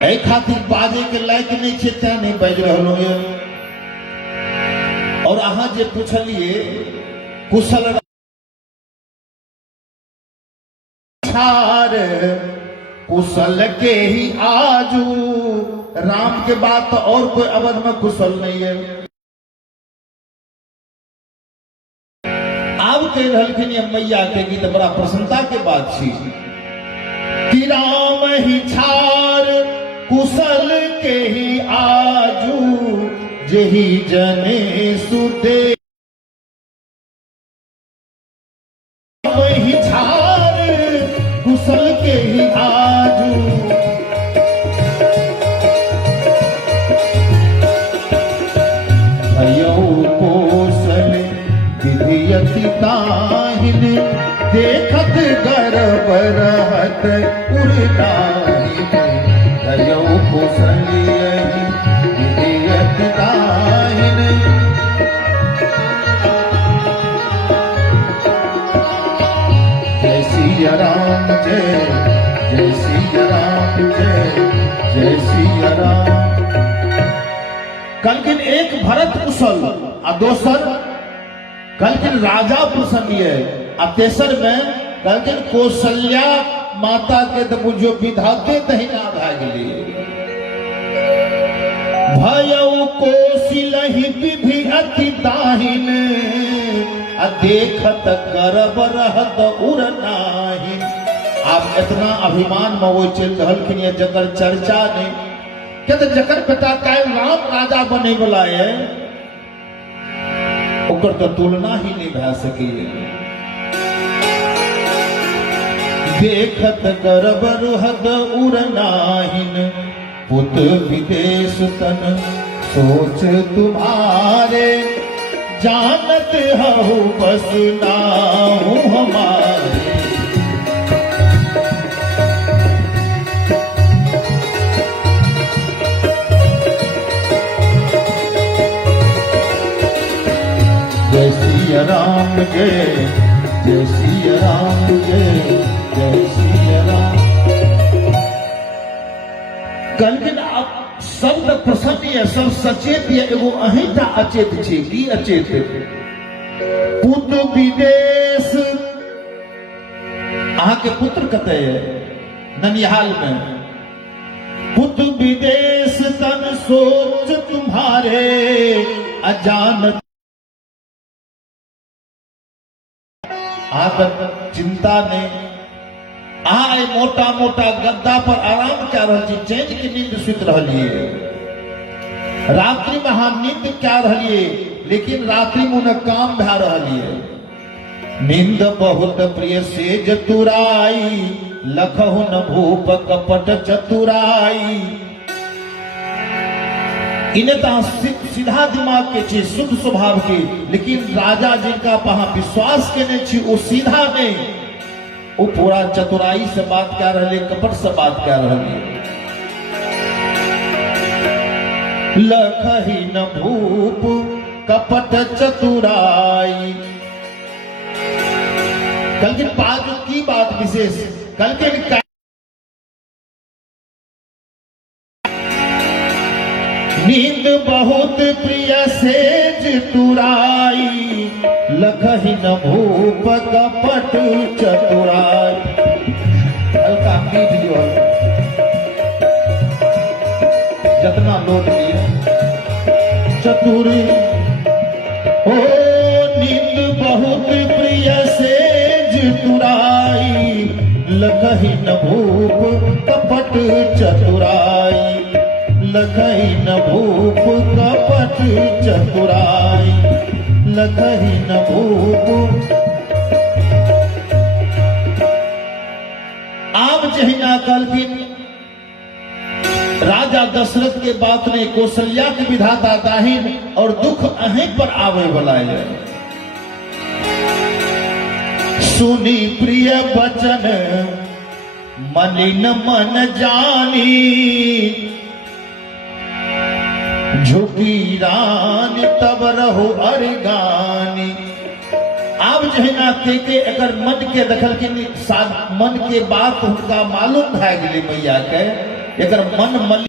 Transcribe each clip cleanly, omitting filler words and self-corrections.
एहि खातिर बाजे के लायक नहीं छे, तें नहीं बाजि रहलहुं ये। और अहाँ जे पूछलिए कुशल कुशल के ही आजू, राम के बाद तो और कोई अवध में कुशल नहीं है। आब कह रहलखिन ये मैया के गीत बड़ा प्रसन्नता के बात छी कि राम ही छार कुशल के ही आजू, जेहि जने सुते ही छार कुशल के ही आजू। भयो कौशल विधियति ताहिन, देखत गर्भ रहत उर्दाहिन। भयो कौशल विधियति ताहिन, जय सिया राम जय, जय सिया राम जय, जय सिया राम। कलकिन एक भरत कुशल आ दोसर कलकिन राजा प्रसन्न, आ तेसर में कलकिन कौशल्या माता के तो बुझो विधाते तहिना भए गेली। भयउ कौशलहि विधि अति दाहिन, आ देखत गर्भ रहत उर नाहिन। आप इतना अभिमान में वो चल रहलखिन ये जकर चर्चा नहीं क्या, तो जकर बेटा काल राम राजा बने वाला है, ओकर तो तुलना ही नहीं भए सके। देखत गर्भ रहत उर नाहिन, पुत विदेश तन सोच तुम्हारे। जानत हूँ बस नाहु हमारे, जय सिया राम जय, जय सिया राम जय, जय सिया राम। कलकिन आप शब्द प्रसन्न या सब सचेत या एगो अहिटा अचेत छे। की अचेत? पुत विदेश, अहाँ के पुत्र कते है? ननिहाल में। पुत विदेश तन सोच तुम्हारे, अजानत आप चिंता नहीं। आए मोटा मोटा गद्दा पर आराम क्या रही, चैन की नींद सुत रहिए। रात्रि में हम नींद क्या रहिए, लेकिन रात्रि में उन्हें काम भा रहिए। नींद बहुत प्रिय से जतुराई, लखहु न भूप कपट चतुराई। इन्हें तो सीधा दिमाग के छे, शुद्ध स्वभाव के, लेकिन राजा जिनका पहा विश्वास के नहीं छे, वो सीधा नहीं, वो पूरा चतुराई से बात कर रहे, कपट से बात कर रहे। लखहि न भूप कपट चतुराई। कल के बाद की बात विशेष, कल के नींद बहुत प्रिय सेज तुराई, लखहि न भूप कपट चतुराई। हल्का मीठ जो जितना लोट लिया चतुरी। ओ नींद बहुत प्रिय सेज तुराई, लखहि न भूप कपट चतुराई। लखहि न भूप कपट चतुराई, लखहि न भूप। आप जहिना कलकिन राजा दशरथ के बात ने कौशल्या के विधाता दाहिन, और दुख अहीं पर आवे वाला है। सुनी प्रिय वचन मलिन मन जानी, झुकी रानी तब रहो अरगानी। आप जो है ना के अगर मन के दखल के मन के बात उनका मालूम भए गेलै मैया के, एकर मन मलिन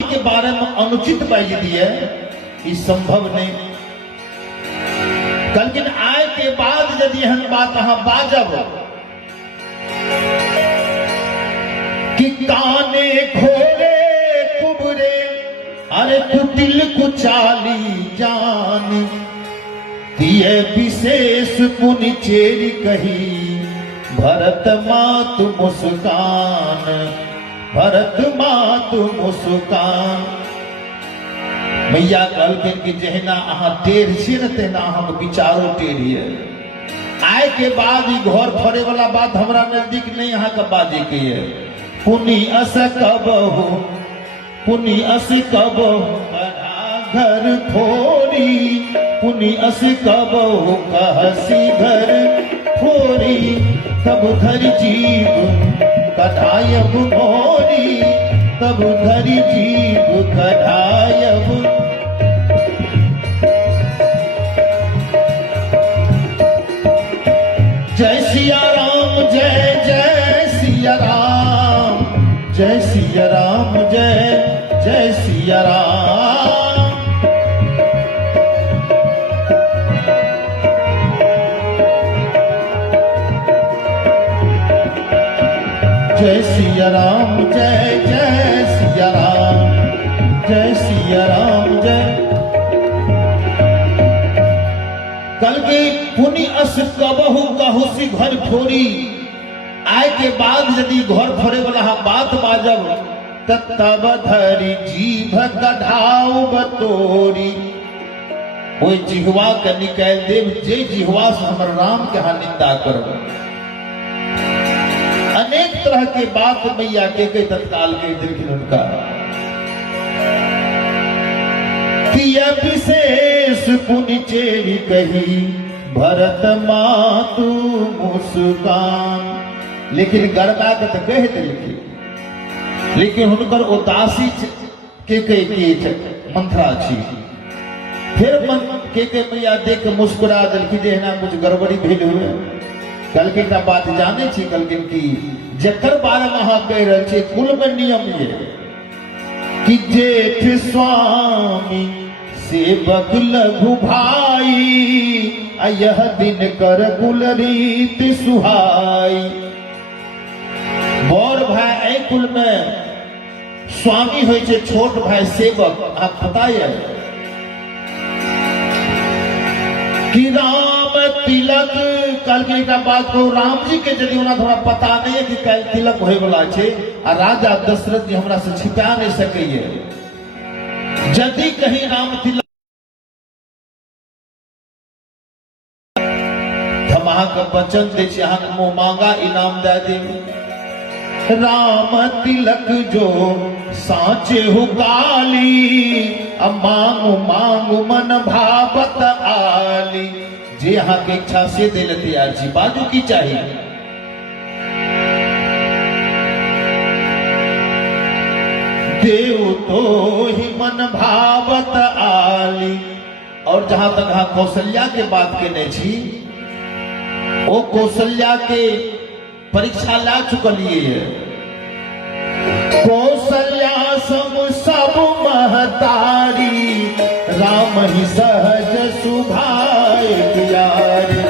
के बारे में अनुचित बाज दिए ई संभव नहीं। लेकिन आय के बाद यदि एहन बात अहाँ बाजब कि काने खोले कुबरे अरे कुटिल कुचाली जान दिए विशेष पुनि चेरी कही भरत मातु मुस्कान भरत मातु मुस्कान। मैया कहलखिन कि जहिना अहाँ टेढ़ छी न तेना हम विचारो टेढ़िए। आय के बाद ही घर फरे वाला बात हमरा नजदीक नहीं अहाँ का बाजे के है। पुनि अस कबहु पुनि अस कबहु घर थोड़ी पुनि अस कबहु कहसी घर थोड़ी तब धर जीव कढ़ायब मोरी तब धरी जीव कढ़ायब। जय सिया राम जय जय सिया राम जय सिया राम जय जय सिया राम। जय सिया राम जय जय सिया राम जय सिया राम जय। कल के पुनि अस कबहु कहूसी घर फोरी। आय के बाद यदि घर फोरे वाला बात बाजब तब धरी जीभ कढ़ाऊ बतोरी। वो जिहवा के निकाल देव जे जिहवा से हमर राम के यहाँ निंदा करो। अनेक तरह के बात मैया के कई तत्काल के दिल उनका किया विशेष पुनि चेरी कही भरत मातु मुस्कान। लेकिन गरबा के तो कह दिल लेकिन उनकर उदासी के मंत्रा छी। फिर मन के मैया देख के मुस्कुरा दिल की देना कुछ गड़बड़ी भेल हुए। कलकिन बात जाने छी कलकिन की जकर बारे में अहाँ कह रहे छे कुल में नियम ये कि जेठ स्वामी सेवक लघु भाई यह दिन कर कुल रीत सुहाई। बड़ भाई ए कुल में स्वामी होय छे छोट भाई सेवक। आप पता है कि राम तिलक कल के बात को राम जी के यदि उन्हें थोड़ा पता नहीं है कि कल तिलक होए वाला छे आ राजा दशरथ जी हमरा से छिपा नहीं सके। यदि कहीं राम तिलक हम अहाँ के वचन दे छी अहाँ के मुंह मांगा इनाम दे देब। राम तिलक जो साचे हो काली अब मांगू मांगू मन भावत आली। जे यहाँ की इच्छा से दे लेते यार जी बाजू की चाहिए। देव तो ही मन भावत आली। और जहां तक हाँ कौशल्या के बात के नहीं छी वो कौशल्या के परीक्षा ला चुकलिए है। कौशल्या सब महतारी राम ही सहज सुभाय प्यारे।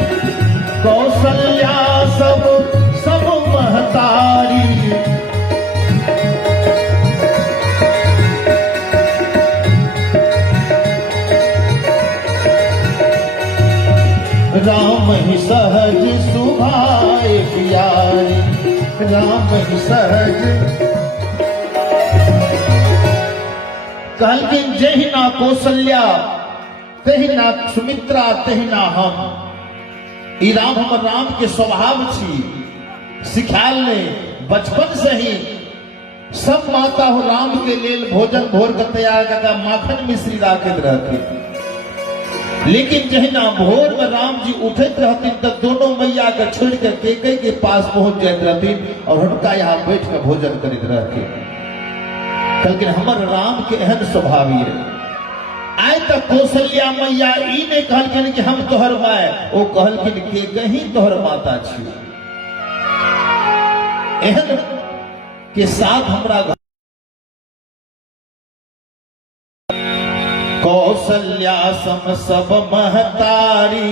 कौशल्या सब महतारी राम ही सहज सुभाय प्यारे राम ही सहज। कहलकिन जही ना कौशल्या तही ना सुमित्रा तही ना हम। ई राम हमर राम के स्वभाव छी सिखाल ने बचपन से ही। सब माता हो राम के लेल भोजन भोर के तैयार करके माखन मिश्री राखत रहती। लेकिन जहिना भोर में राम जी उठत रहती तो दोनों मैया के छोड़ के केकई के पास पहुंच जाते रहती और उनका यहाँ बैठ के भोजन करते रहती। लेकिन हमर राम के एहन स्वभाव है। आय तक कौशल्या मैया ई ने कहलकिन कि हम तोहर माय ओ कहलकिन के कहीं तोहर माता छी। एहन के साथ हमरा कौशल्या सम सब महतारी,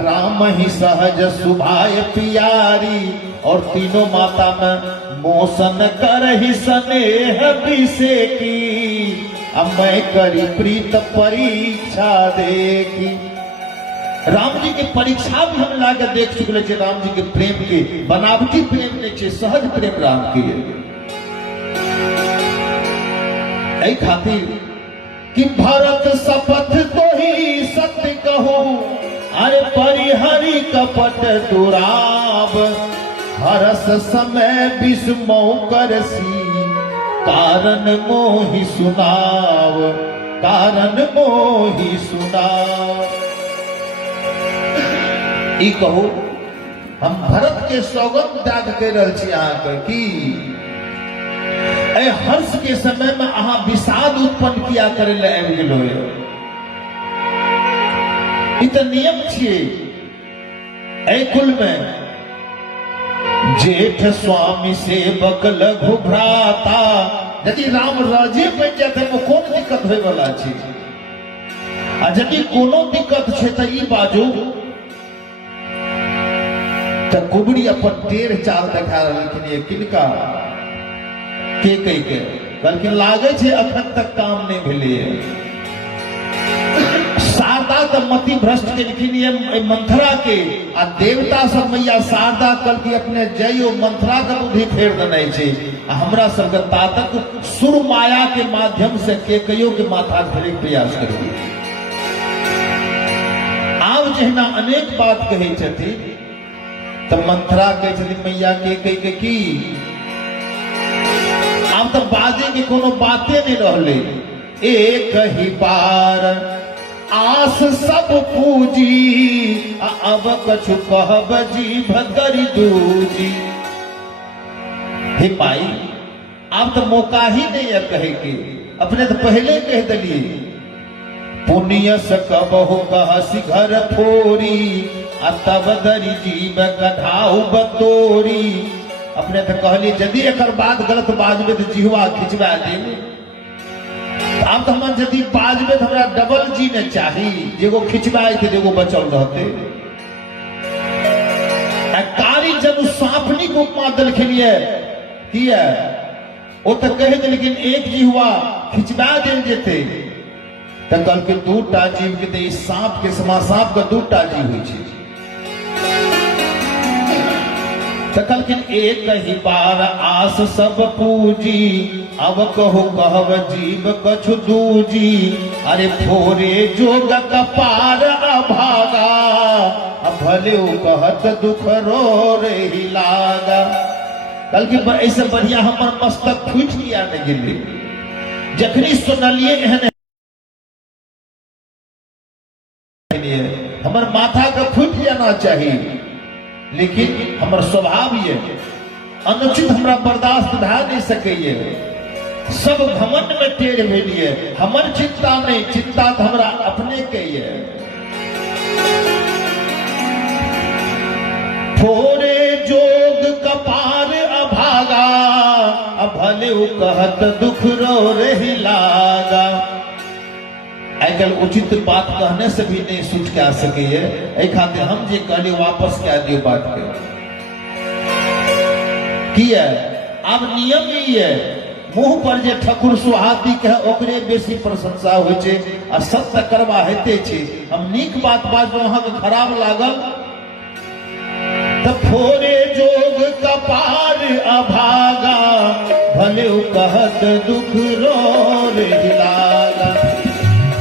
राम ही सहज सुभाय पियारी। और तीनों माता में मोसन कर ही स्नेह की, अब मैं करी प्रीत परीक्षा देखी। राम जी के परीक्षा भी हम लाके देख चुके छे। राम जी के प्रेम के बनावटी प्रेम नहीं छे, सहज प्रेम राम के। ऐ खातिर कि भरत शपथ तो ही सत्य कहूं, अरे परिहरि कपट दुराव। हरस समय विस्मौ करसी, कारण मोहि सुनाव, कारण मोहि सुनाव। ई कहू हम भरत के सौगंध त्याग कर रहल छी अहाँके कि ए हर्ष के समय में अहाँ विषाद उत्पन्न किया करे ले आबि गेलो। ई त नियम छिए ए कुल में। जेठ स्वामी सेवक लघु भ्राता, यदि राम राजे बन जाते तो कोन दिक्कत होय वाला छै। आ यदि कोनो दिक्कत छै त ई बाजू त कुबड़ी अपन टेढ़ चाल देखा रहलखिन। ये किनका के कई के कहलखिन लागे छे अखन तक काम नहीं भेले। शारदा तो मति भ्रष्ट केलखिन ये मंथरा के। आ देवता सब मैया शारदा कल की अपने जयो मंथरा का बुद्धि फेर देने छे। हमरा सबके तातक सुर माया के माध्यम से के कयो के माथा फेरे के प्रयास करू। आब जहिना अनेक बात कहे छथिन तो मंथरा कहे छथिन मैया के कई के की अब तो बाजे की कोनो बातें नहीं रहले। एक ही बार आस सब पूजी, अब कछु कहब जी भगरी दूजी। हे माई अब तो मौका ही नहीं है कहे के, अपने तो पहले कह दिलिए। पुण्य सकबहु कहसी घर थोरी, तब दरी जीव कढ़ाऊ बतोरी। अपने तो कहली यदि एक बात गलत बाजबे तो जिहवा खिंचवा दे। अब तो हम यदि बाजबे तो हमरा डबल जी ने चाही, जेगो खिंचवाए थे जेगो बचल रहते। कारी जनु सांपनी को उपमा दिलखिन किया वो तो कहे थे, लेकिन एक जिहवा खिंचवा देल जेते तो कल के दूटा जीव के सांप के समा सांप का दूटा जीव हुई छे। कहलखिन एक ही बार आस सब पूजी, अब कहो कहब जीव कछु दूजी। अरे फोरे जोग कपार अभागा, अब भले कहत दुख रो रही लागा। कहलखिन ऐसे बढ़िया हमर मस्तक फूट किया न गिले। जखनी सुनलिए एहन हमर माथा का फूट जाना चाहिए, लेकिन हमर स्वभाव ये अनुचित हमरा बर्दाश्त भा नहीं सके। सब घमंड में टेढ़ भेलिए, हमर चिंता नहीं, चिंता तो हमरा अपने के ये। थोड़े जोग कपार अभागा, अब भले कहत दुख रो रही लागा। आजकल उचित बात कहने से भी नहीं सूझ के आ सके है। खातिर हम जे कहले वापस क्या दियो बात के किया। अब नियम ही है, मुंह पर जे ठकुर सुहाती के ओकरे बेसी प्रशंसा होय छे आ सत्य करवा हेते छे। हम नीक बात बाजबो अहाँ के खराब लागल त फोरे जोग कपार अभागा, भले कहत दुख रो रे लागा।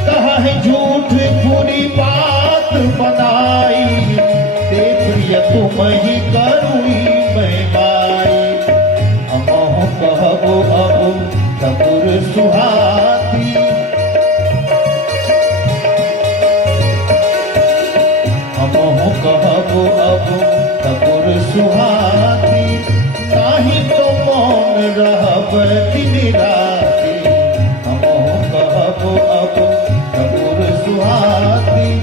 कहे झूठ पूरी बात बनाई, ते प्रिय तुम ही करुई मैं माई। अमोह कहबो अब ठकुर सुहाती, अमोह कहबो अब ठकुर सुहाती। नाही तो मौन रहब दिन राती, अमोह कहबो अब ठकुर सुहाती।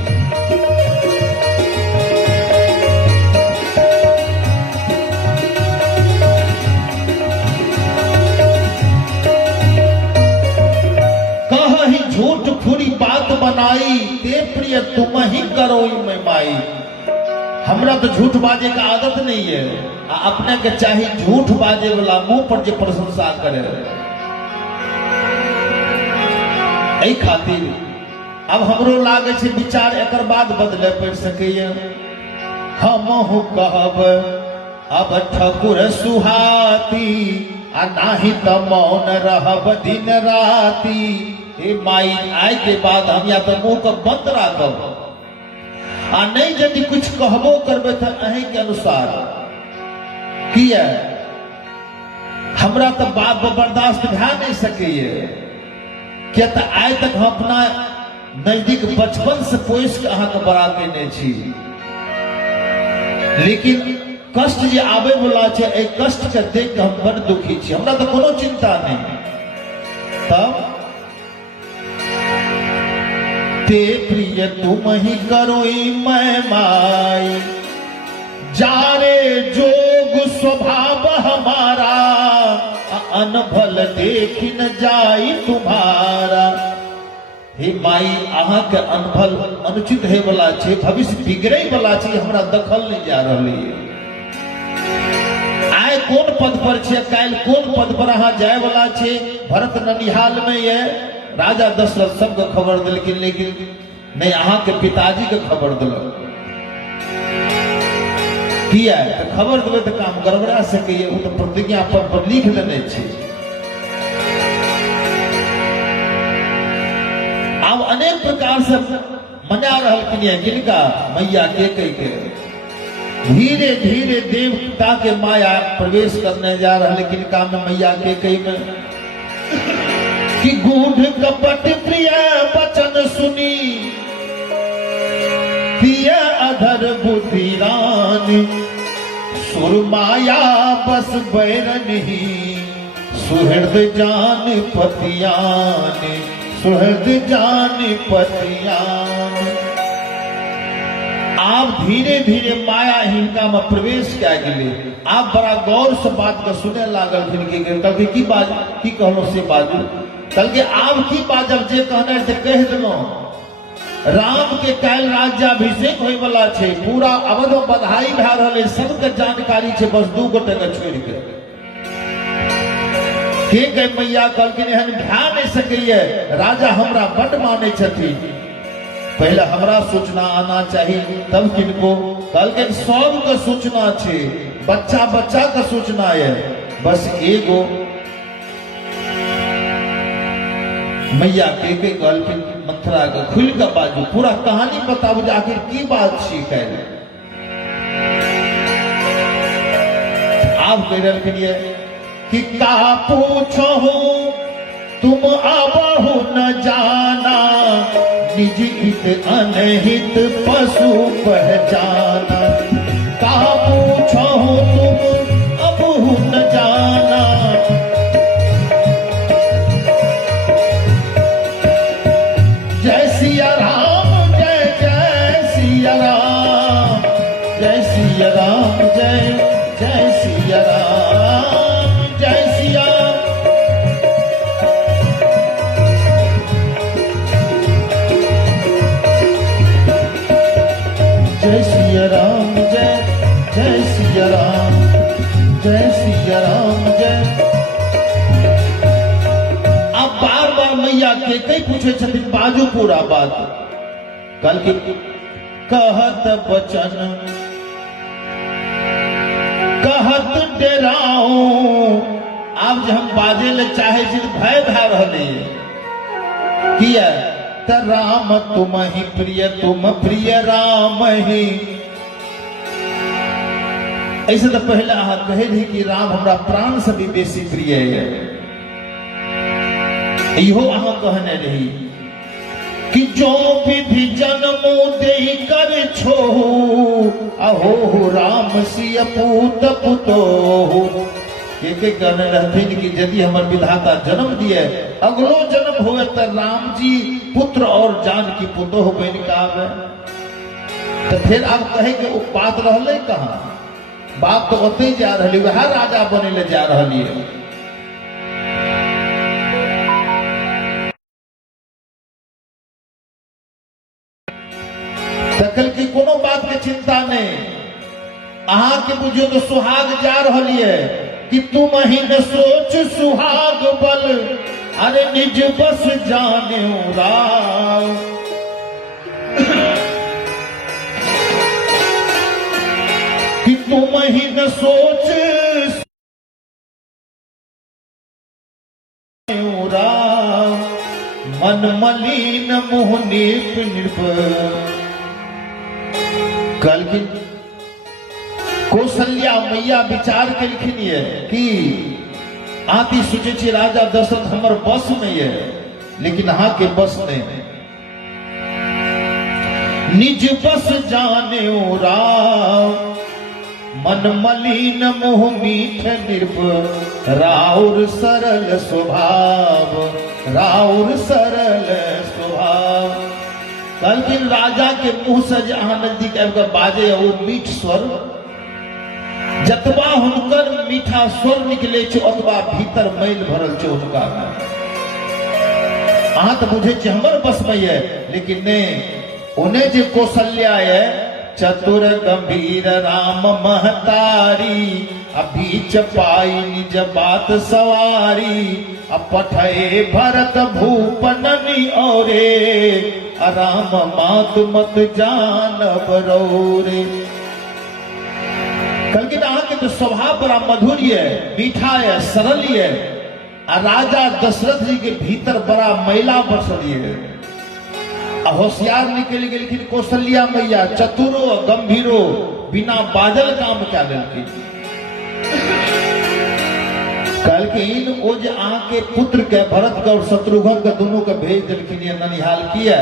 बनाई, ते प्रिय तुम ही करो मैं माई। हमरा तो झूठ बाजे का आदत नहीं है, अपने के चाहे झूठ बाजे वाला मुंह पर जो प्रशंसा करे। एहि खातिर अब हमरो लागे छे विचार एकर बाद बदले पड़ सकैया। हमहु कहब अब ठकुर सुहाती, आ नाही त मौन रहब दिन राती। हे माई आय के बाद हम या तो मुंह को बंद राखब, आ नहीं यदि कुछ कहबो करबे तो अहीं के अनुसार किया हमरा तो बात बर्दाश्त भै नहीं सकैये। क्या तो आय तक हम अपना नजदीक बचपन से पोस के अहाँ के बड़ा केने छी, लेकिन कष्ट जे आबे वाला छे, ए कष्ट के देख के हम बड़ दुखी छी। हमरा तो कोनो चिंता नहीं। तब ते प्रिय तुम ही करोई मैं माई, जारे जोग स्वभाव हमारा, अनभल देख न जाई तुम्हारा। हे माई अहाँ के अनभल अनुचित है वाला छे, भविष्य बिगड़े वाला छे, हमरा दखल नहीं जा रही है। आय कौन पद पर छे, काल कौन पद पर अहाँ जाए वाला छे। भरत ननिहाल में ये राजा दशरथ सबके खबर दिलखिन, लेकिन नहीं अहाँ के पिताजी के खबर दिलक। किया तो खबर देवे तो काम गड़बड़ा सकैये, वो तो प्रतिज्ञा पत्र पर लिख देने छे। अब अनेक प्रकार से मना रहलखिन है, जिनका मैया के कई के धीरे धीरे देवता के माया प्रवेश करने जा रहा, लेकिन काम में मैया के कई में कि गूढ़ कपट प्रिय वचन सुनी, पिया अधर बुद्धि रानी, सुरमाया बस बैरन ही, सुहृद जान पतियान, सुहृद जान पतियान। आप धीरे धीरे माया हिनका में प्रवेश क्या गेले। आप बड़ा गौर से बात का सुने लागल, कल की बात की कहलो से बाजू, कल के आप की बाजब जे कहने से कह दिलो। राम के काल राज्याभिषेक होय वाला छे, पूरा अवध में बधाई भै रहले, सबके जानकारी छे, बस 2 गोटे के छोड़ के मैया कहलखिन एहन भै नहीं सकैये, राजा हमरा बड़ माने छथिन, पहले हमरा सूचना आना चाहिए तब किनको। कहलखिन सबके सूचना छे, बच्चा बच्चा के सूचना है, बस एगो मैया के कहलखिन मथुरा के खुल के बाजू, पूरा कहानी बताबू आखिर की बात सीख है। आप कह रहलखिन ये कि का पूछो तुम आबहु न जाना, निज हित अनहित पशु पहचाना। का पूछो तुम अबहु न जाना, जय सिया राम जय जय सिया राम, जय सिया राम जय जय सिया राम, जय सिया जय सिया राम जय जय सिया राम, जय सिया राम जय। अब बार बार मैया के कई पूछे छथिन, बाजू पूरा बात। कल के कहत बचन कहत डराऊं, अब जब हम बाजे ले चाहे जिन भय भै रहले किया त राम तुम ही प्रिय, तुम प्रिय राम ही। ऐसे तो पहले अहाँ कहे रही कि राम हमरा प्राण से भी बेसी प्रिय है, इहो अहाँ कहने रही कि जो विधि जन्मो दे कर छो, अहो राम सिय पूत पुतो। के कहने रहते कि यदि हमारे विधाता जन्म दिए, अगलो जन्म हुए तो राम जी पुत्र और जानकी पुतो हो बन का। तो फिर आप कहे कि बात रहले कहाँ, बात तो ओते जा रही, वह राजा बने ले जा रही है। में अहा के बुझियो तो सुहाग जा रही है कि तुम ही न सोच सुहाग बल अरे निज बस जाने राव। कि तुम ही न सोच राव मन मलिन मुह नीप निप। कल की कौशल्या मैया विचार के लिखनी है कि आती सोचे छे राजा दशरथ हमर बस में है, लेकिन हाँ के बस नहीं। निज बस जाने राव मन मलिन मुह मीठ निर्प। राउर सरल स्वभाव राउर सरल स्वभाव। कल की राजा के मुंह से जहां नजदीक आकर बाजे और मीठ स्वर, जतबा हुनकर मीठा स्वर निकले छे अतबा भीतर मैल भरल छे उनका। अहाँ तो बुझे छे हमर बस में है, लेकिन ने उन्हें जे कौशल्या है चतुर गंभीर राम महतारी। अभी चपाई निज बात सवारी पठे भरत भूपननि औरे। राम मात मत जानब रौरे। कल के के तो स्वभाव बड़ा मधुर है, मीठा है, सरल है। राजा दशरथ जी के भीतर बड़ा मैला बसल है। होशियार निकल गए, लेकिन कौशल्या मैया चतुरो गंभीरो बिना बादल काम क्या दिलकी। कल के इन ओज आके पुत्र के भरत के और शत्रुघ्न के दोनों के भेज दिलखिन ननिहाल किया।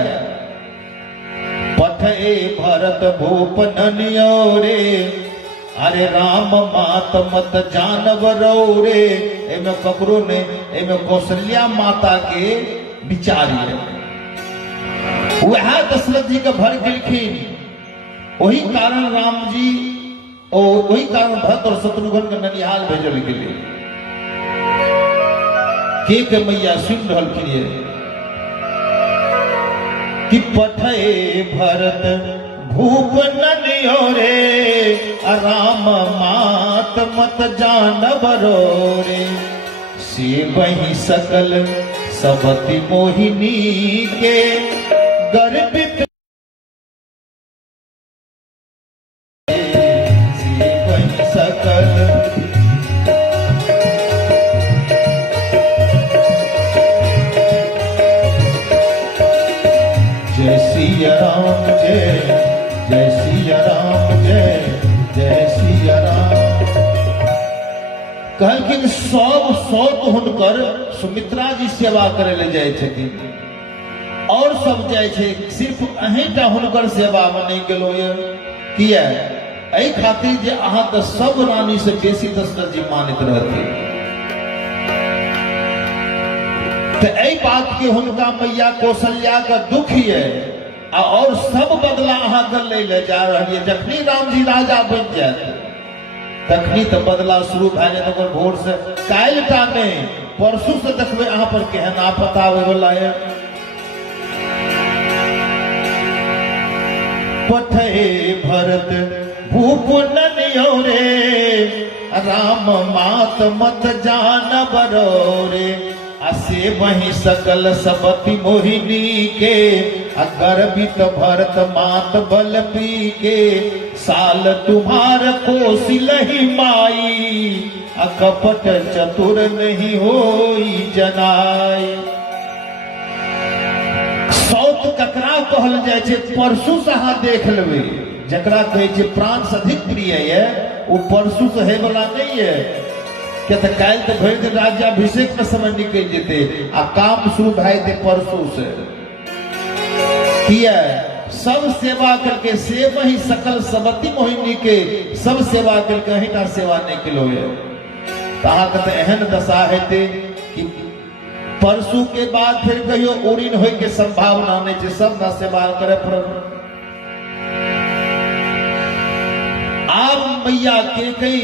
पठे भरत भूपननि औरे अरे राम मात मत जानब रौरे। एमे ककरो ने एमे कौशल्या माता के विचारिए वह दशरथ जी के भर गिलखिन। वही कारण राम जी और वही कारण भरत और शत्रुघ्न के ननिहाल भेजल गेले। के मैया सुन रहलखिन कि पठे भरत भूपननि औरे राम मात मत जानब रौरे। से वही सकल सबति मोहिनी के गर्भित। से वही सकल जय सिया राम जय जय सिया राम जय जय सिया राम। कहलखिन सब तो हुनकर सुमित्रा जी सेवा करे ले जाए छथिन और सब जाए छे, सिर्फ अहींटा हुनकर सेवा में नहीं गेलो ये किया। एहि खातिर जे अहाँ के सब रानी से बेसी दशरथ जी मानित रहती। तो एहि बात के हुनका मैया कौशल्या का दुख है और सब बदला अहाँ के ले जा रही है। जखनी राम जी राजा बन जाए तखनी तो बदला शुरू भए जाए। तो भोर से काल्हिटा में परसू से देखबे अहाँ पर केहन आपत आवे वाला है। पठे भरत भूपननि औरे राम मात मत जानब रौरे। असे वही सकल सबति मोहिनी के गर्भित भरत मात बल पी के। साल तुम्हार कोसिलहि माई कपट चतुर नहीं होई जनाई। सौत ककरा कहल जाए छे परसू से अहाँ देख लेबे। जकरा कहे छे प्राण से अधिक प्रिय है वो परसू से है वाला नहीं है। क्या तो काल तो भर दिन राज्याभिषेक में समय निकल जेते आ काम शुरू भाई थे परसों से। किया सब सेवा करके से वही सकल सबति मोहिनी के सब सेवा करके अहिटा सेवा नहीं किलो है। कहा कहते एहन दशा है कि परसू के बाद फिर कहियो उड़ीन होय के संभावना नहीं है। सब ना सेवा करे पर आप मैया के कई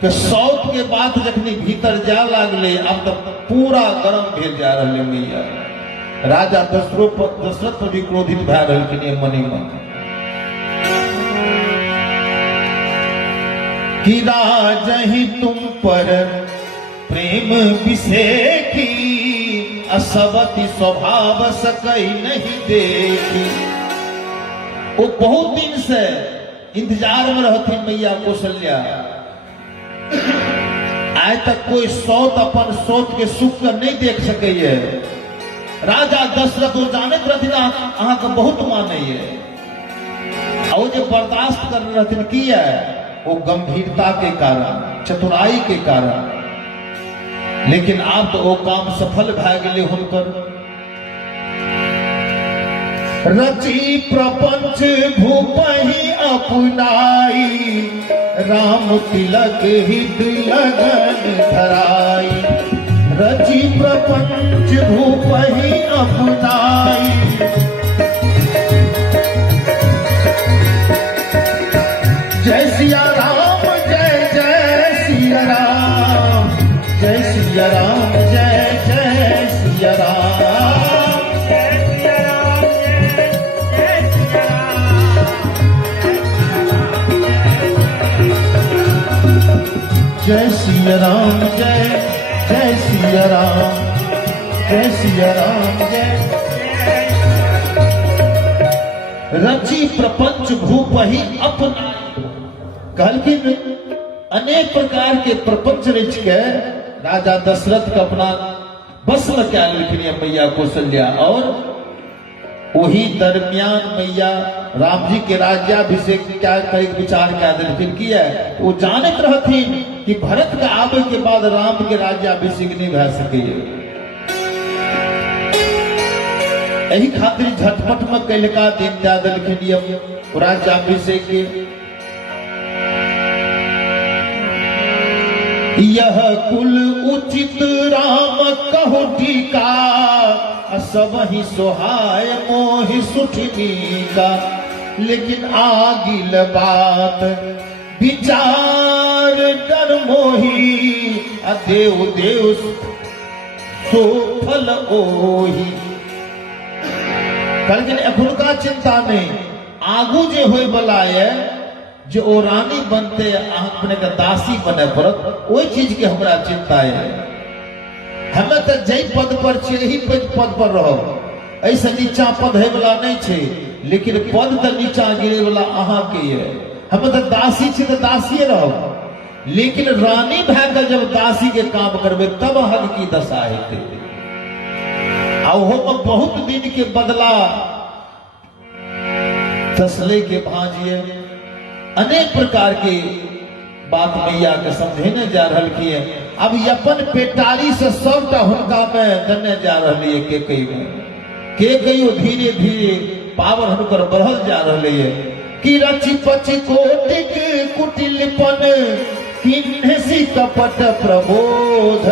कि सौत के बाद जखनी भीतर जा लागले अब तो पूरा गरम भेल जा रहे मैया। राजा दशरथ पर भी क्रोधित भए रहलखिन मनी में। कि राजहि तुम पर प्रेम विषेखी, असवति स्वभाव सकई नहीं देखी। वो बहुत दिन से इंतजार में रहती मैया कौशल्या। आज तक कोई सौत अपन सौत के सुख कर नहीं देख सके। राजा दशरथ वो जानत रहती अहाँ के बहुत माने और जो बर्दाश्त कर रहती की है वो गंभीरता के कारण, चतुराई के कारण। लेकिन आप तो वो काम सफल भा गए हुनकर। रची प्रपंच भूपहि अपनाई, राम तिलक हित लगन धराई। रची प्रपंच भूपहि अपनाई, जय सिया राम जय जय सिया राम, जय सिया राम जय जय सिया राम, जय सिया राम जय जय सिया राम, जय सिया राम जय। रची प्रपंच भूपहि अपना, कहलखिन अनेक प्रकार के प्रपंच रच के राजा दशरथ का अपना बस में क्या लिखनी मैया कौशल्या। और वही दरमियान मैया राम जी के राज्याभिषेक क्या करे विचार क्या दिलखिन किया। वो जानत रहथिन कि भरत के आवे के बाद राम के राज्याभिषेक नहीं भा सके। यही खातिर झटपट में कैलका दिन दे दिलखिन राज्याभिषेक के। यह कुल उचित राम कहु टीका, सब ही सोहाय मोहि सुठनी का। लेकिन आगिल बात विचार डर मोही, देव देव सो फल ओही। लेकिन एखुनका चिंता नहीं, आगू जे होय बला है जो ओ रानी बनते अपने का दासी बने पड़त, वही चीज के हमरा चिंता है। हमें तो जय पद पर छे ही पद पर रहो, ऐसे नीचा पद है वाला नहीं छे। लेकिन पद तो नीचा गिरे वाला अहाँ के है। हमें तो दासी छे तो दासी रहो, लेकिन रानी भैकर जब दासी के काम करबे तब हल की दशा है। में बहुत दिन के बदला तसले के भाजिए अनेक प्रकार के बात मैया के समझेने जा रही की। अब अपन पेटारी से सबटा हुनका में दने जा रही है। के कई धीरे धीरे पावर हुनकर बढ़ल जा रही है। कि रची पची कोटिक कुटिलपन, किन्हसी कपट प्रबोध।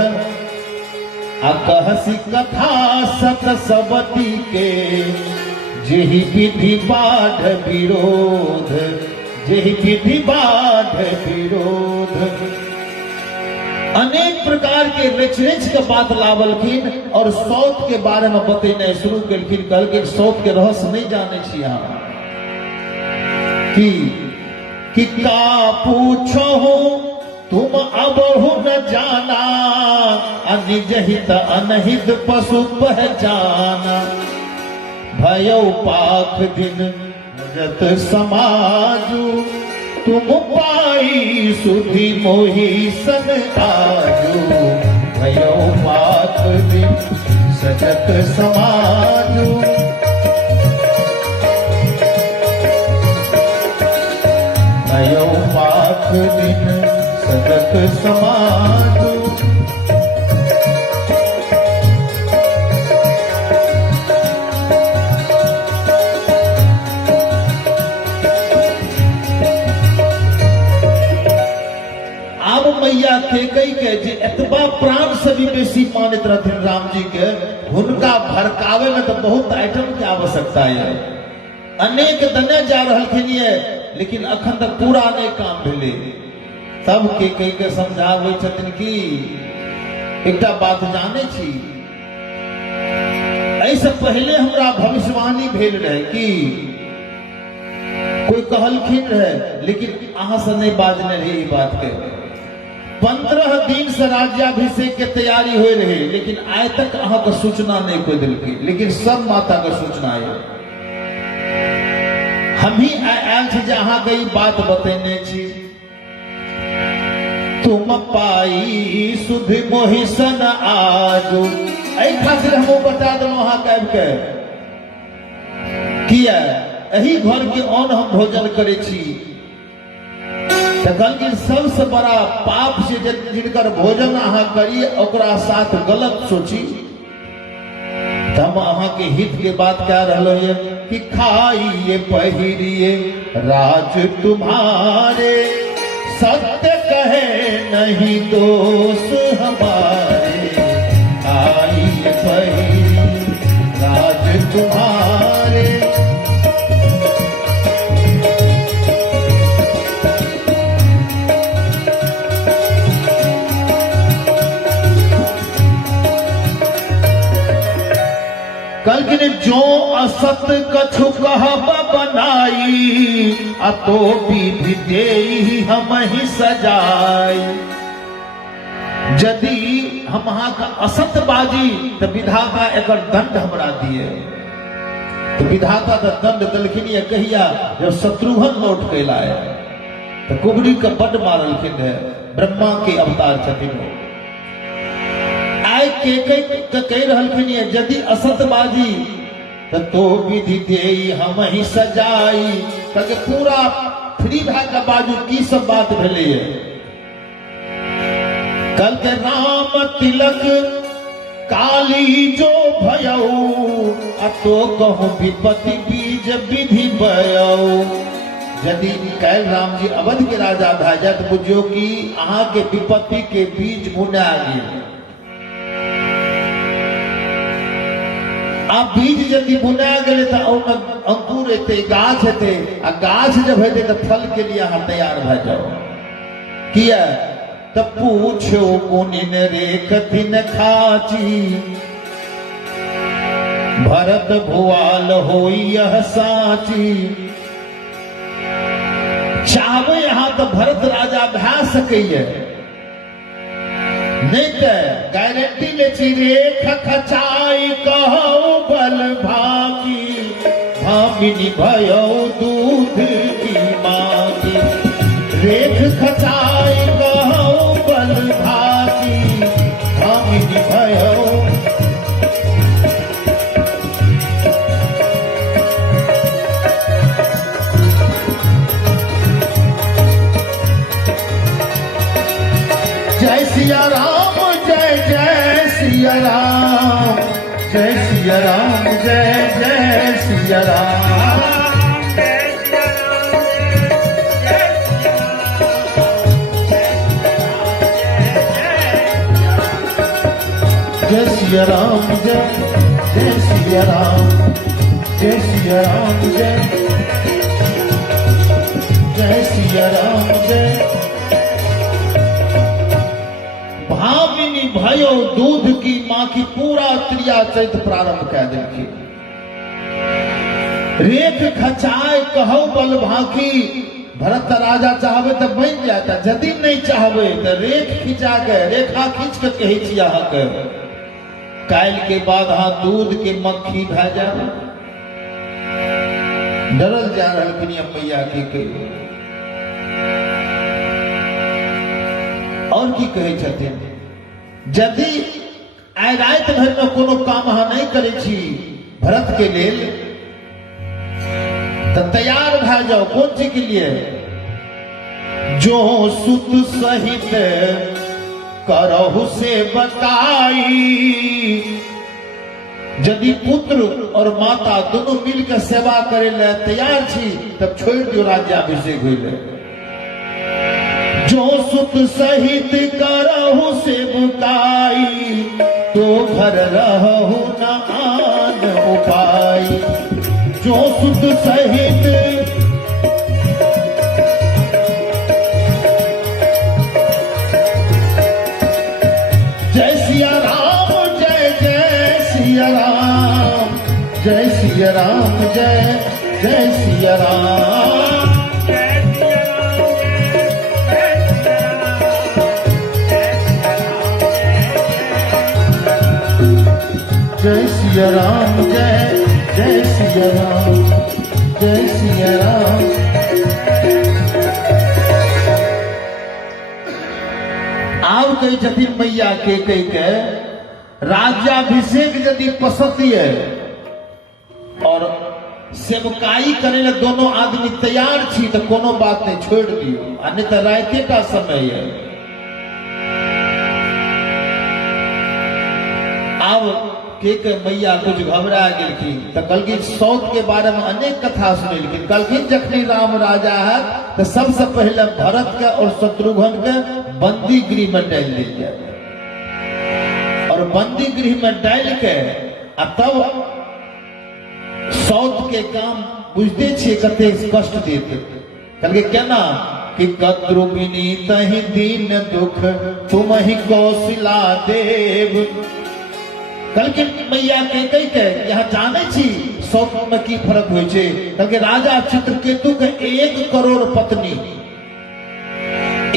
कहसी कथा सत सबती के, जेहि विधि बाढ़ विरोध, जेहि विधि बाढ़ विरोध। अनेक प्रकार के रिच के बात लावलखिन और सौत के बारे में बतेने शुरू कलखिन। कहलखिन सौत के रहस्य नहीं जाने छी हम कि का पूछो तुम अब न जाना, निज हित अनहित पशु पहचाना। भयो पाख दिन रत समाजू, तुम पाई सुधि मोही सन आजू। भयो पाख दिन सजत समाजू, भयो पाख दिन सजत समाजू। मैया के कई के जे एतबा प्राण से भी बेसी मानित रहथिन राम जी के, हुनका भड़कावे में तो बहुत आइटम के आवश्यकता है। अनेक दने जा रहलखिन ये, लेकिन अखन तक पूरा नहीं काम भेले। तब के कई के समझावे छथिन कि एकटा बात जाने छी, ऐसे पहले हमरा भविष्यवाणी भेल रहे कि कोई कहलखिन रहे, लेकिन अहाँ से नहीं बाजने रही ई बात के। 15 दिन से राज्याभिषेक के तैयारी हो रहे, लेकिन आय तक अहाँ का सूचना नहीं कोई दिल की, लेकिन सब माता का सूचना है। हम ही आयल छी जे अहाँ के ई बात बतेने छी। तुम पाई सुध मोहिसन आजू, एहि खातिर हम बता देलहुं अहाँ के किया एही घर के अन्न हम भोजन करे छी। तो कहलखिन सबसे बड़ा पाप से जिनकर भोजन अहाँ करिए ओकरा साथ गलत सोची। तो हम अहाँ के हित के बात कह रहे हैं कि खाइए पहिरिए राज तुम्हारे, सत्य कहे नहीं दोष हमारे। खाइए पहिरिए राज तुम्हारे, कलकिन जो असत कछु कहब बनाई, अतो विधि देहि हम ही सजाई। यदि हम अहाँ का असत बाजी तो विधाता एक दंड हमरा दिए। तो विधाता तो दंड दलखिन कहिया जब शत्रुघ्न लौट के लाए तो कुबड़ी का बड मारलखिन है, ब्रह्मा के अवतार छथिन। के कह रहलखिन यदि असतबाजी तो विधि देई हम ही सजाई। कहके पूरा फ्री भए के बाजू की सब बात भेले। कल के राम तिलक काली जो भयऊ, तो कहूँ विपत्ति बीज विधि बयऊ। यदि कैल राम जी अवध के राजा भए जाए तो बुझियो कि अहाँ के विपत्ति के बीज बुना गेल। आ बीज यदि बुना गए तो अंकुर हेते, गाछ हेते, आ गाछ जब हेते तो फल के लिए अहाँ तैयार भए जाओ। किया तो पूछो मुनिन रे कथिन खाची, भरत भुआल होई यह साची। चाहबे यहाँ तो भरत राजा भए सकैए, नहीं तो गारंटी ले छी रेख खचाई कहू बल भागी। भामिनी भयो दूध की मांगी, रेख खचाई कहू बल भागी। भामिनी भयो जय सिया राम, जय जय सिया राम, जय सिया राम, जय जय सिया राम। जय सिया राम, जय जय सिया राम, जय सिया राम, जय सिया राम, जय। भामिनी भयो दूध की मां की पूरा क्रिया चरित्र प्रारंभ कर देखी। रेख खचाए कहो बल भाकी, भरत राजा चाहबे तो बन जाता, यदि नहीं चाहबे तो रेख खिंचा के रेखा खींच के कहे छी अहाँ के काल के बाद अहाँ दूध के मक्खी भए जाए। डरल जा रहलखिन मैया के और की कहे छथिन, यदि आइ रात भर में कोनो काम अहाँ नहीं करे छी भरत के लेल तो तैयार भए जाओ। कौन चीज के लिए? जो सुत सहित करहु से बताई। यदि पुत्र और माता दोनों मिलकर सेवा करे ले तैयार छी तब छोड़ दियो राज्याभिषेक होइले। जो सुत सहित करहु से बुताई, तो घर रहु न आन उपाय। जो सुत सहित जय सिया राम, जय जय सिया राम, जय सिया राम, जय जय सिया राम। जय सिया राम, जय जय सिया राम, जय सिया राम। आब कही छथिन मैया के कही के राज्याभिषेक यदि पसंद है और सेवकाई करे ला दोनों आदमी तैयार छी तो कोनो बात नहीं, छोड़ दियो, नहीं तो राते का समय है। अब के मैया कुछ घबरा गेलखिन तो कहलखिन सौत के बारे में अनेक कथा सुनेलखिन। कहलखिन जखनी राम राजा है तो सबसे पहले भरत के और शत्रुघ्न के बंदी गृह में डाल दिल जाए, और बंदी गृह में डाल के तब सौत के काम बुझते छे कते कष्ट देते। कहलके केना कि कद्रु विनीत ही दीन दुख तुम ही कौशला देव। कहलके मैया के कही के यहाँ जाने छी सौत में की फर्क होय छे। कहलके राजा चित्रकेतु के 1 करोड़ पत्नी,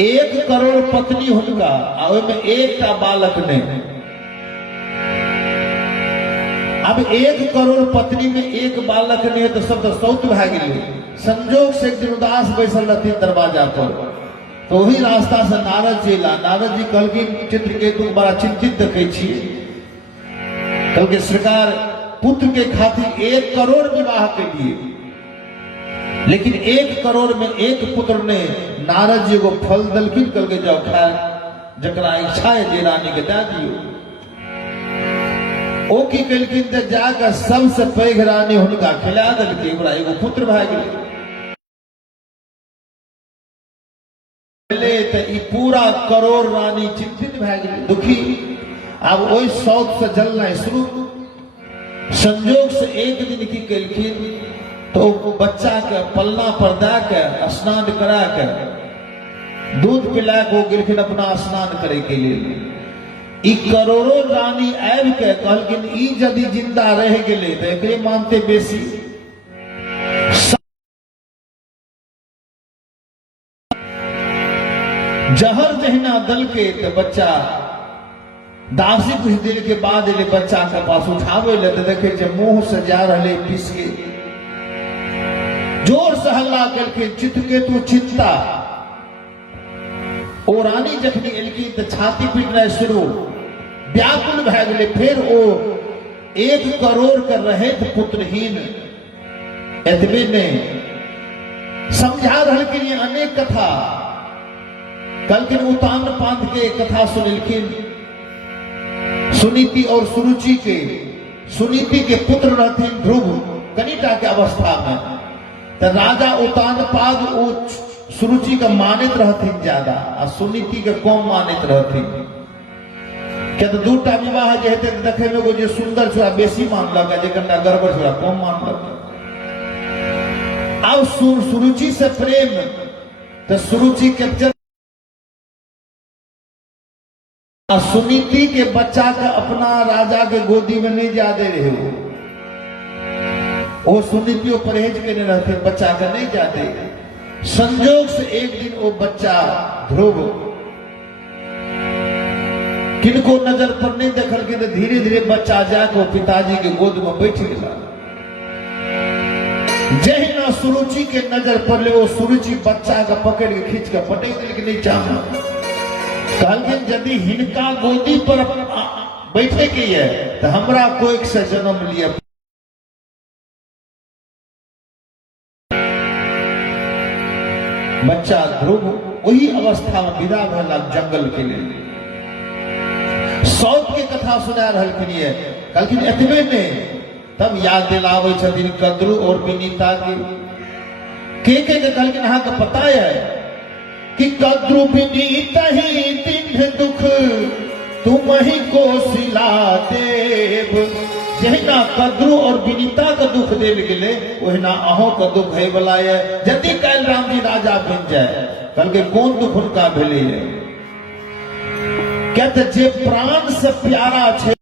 1 करोड़ पत्नी हुनका आ ओय में एकटा बालक ने। अब 1 करोड़ पत्नी में 1 बालक ने तो सब तो सौत भा गेलै। संजोग से एक दिन उदास बैसल रहती दरवाजा पर, तो वही रास्ता से नारद जी ला। नारद जी कहलखिन चित्रकेतु बड़ा चिंतित देखे छिए। कहलके सरकार पुत्र के खातिर 1 करोड़ विवाह के लिए, लेकिन 1 करोड़ में 1 पुत्र ने नारद जी को फल दलखिन। कहलके जाओ खा, जकरा इच्छा है जे रानी के दे दियो। ओ की कहलखिन तो जाकर सबसे पैघ रानी हुनका खिला देलकै, ओकरा एगो पुत्र भए गेलै। तो ई पूरा करोड़ रानी चिंतित भए गेलै, दुखी। अब ओहि शौक से जलना शुरू। संजोग से एक दिन की कहलखिन तो बच्चा के पलना पर दे के स्नान करा के दूध पिला के गेलखिन अपना स्नान करे के लिए। ई करोड़ों रानी आबि के कहलखिन ई यदि जिंदा रह गेले तो एकरे मानते बेसी। जहर जहिना दल के तो बच्चा दासी कुछ देर के बाद एले बच्चा के पास उठावे ले तो देखे जे मुंह से जा रहे पीस के। जोर से हल्ला करके चित्रकेतु चिंता। ओ रानी जखनी एलकी तो छाती पीटना शुरू, व्याकुल भए गेलै। फिर ओ 1 करोड़ के रहैत पुत्रहीन एतबे ने समझा रहलखिन अनेक कथा। कहलखिन उतान पांत के कथा सुनलखिन, सुनीति और सुरुचि के। सुनीति के पुत्र रहथिन ध्रुव कनिटा के अवस्था में, तो राजा उतान पाद सुरुचि का मानित रहथिन ज्यादा आ सुनीति के कम मानित रहथिन। क्या तो 2टा विवाह जे हेते देखे में जे सुंदर छोरा बेसी मानलक, जे कनिटा गड़बड़ छोरा कम मानलक। अब सुरुचि से प्रेम तो सुरुचि कैप्चर, सुनीति के बच्चा का अपना राजा के गोदी में नहीं जा दे रहे वो सुनीतियों परहेज के नहीं रहते, बच्चा का नहीं जाते। संजोग से एक दिन वो बच्चा ध्रुव किनको नजर पर नहीं देखल के तो धीरे धीरे बच्चा जाके वो पिताजी के गोद में बैठ गया। जही ना सुरुचि के नजर पर ले वो सुरुचि बच्चा का पकड़ के खींच के पटक दिल के नहीं चाहा। कहलखिन यदि हिनका गोदी पर बैठे के है तो हमरा कोई से जन्म लिया। बच्चा ध्रुव वही अवस्था में विदा भेला जंगल के लिए। सौत के कथा सुना रहलखिन ये। कहलखिन एतबे ने तब याद दिलावे छथिन कद्रु और विनीता के कहलखिन अहाँ के पता है कि कद्रु विनीत ही दिन दुख तुम ही कोशिला देव। जहिना कद्रु और विनीता का दुख देल गेले ओहिना अहों का दुख है वाला है। यदि काल राम जी राजा बन जाए कल के कौन दुख उनका भेले है। कहते जे प्राण से प्यारा छे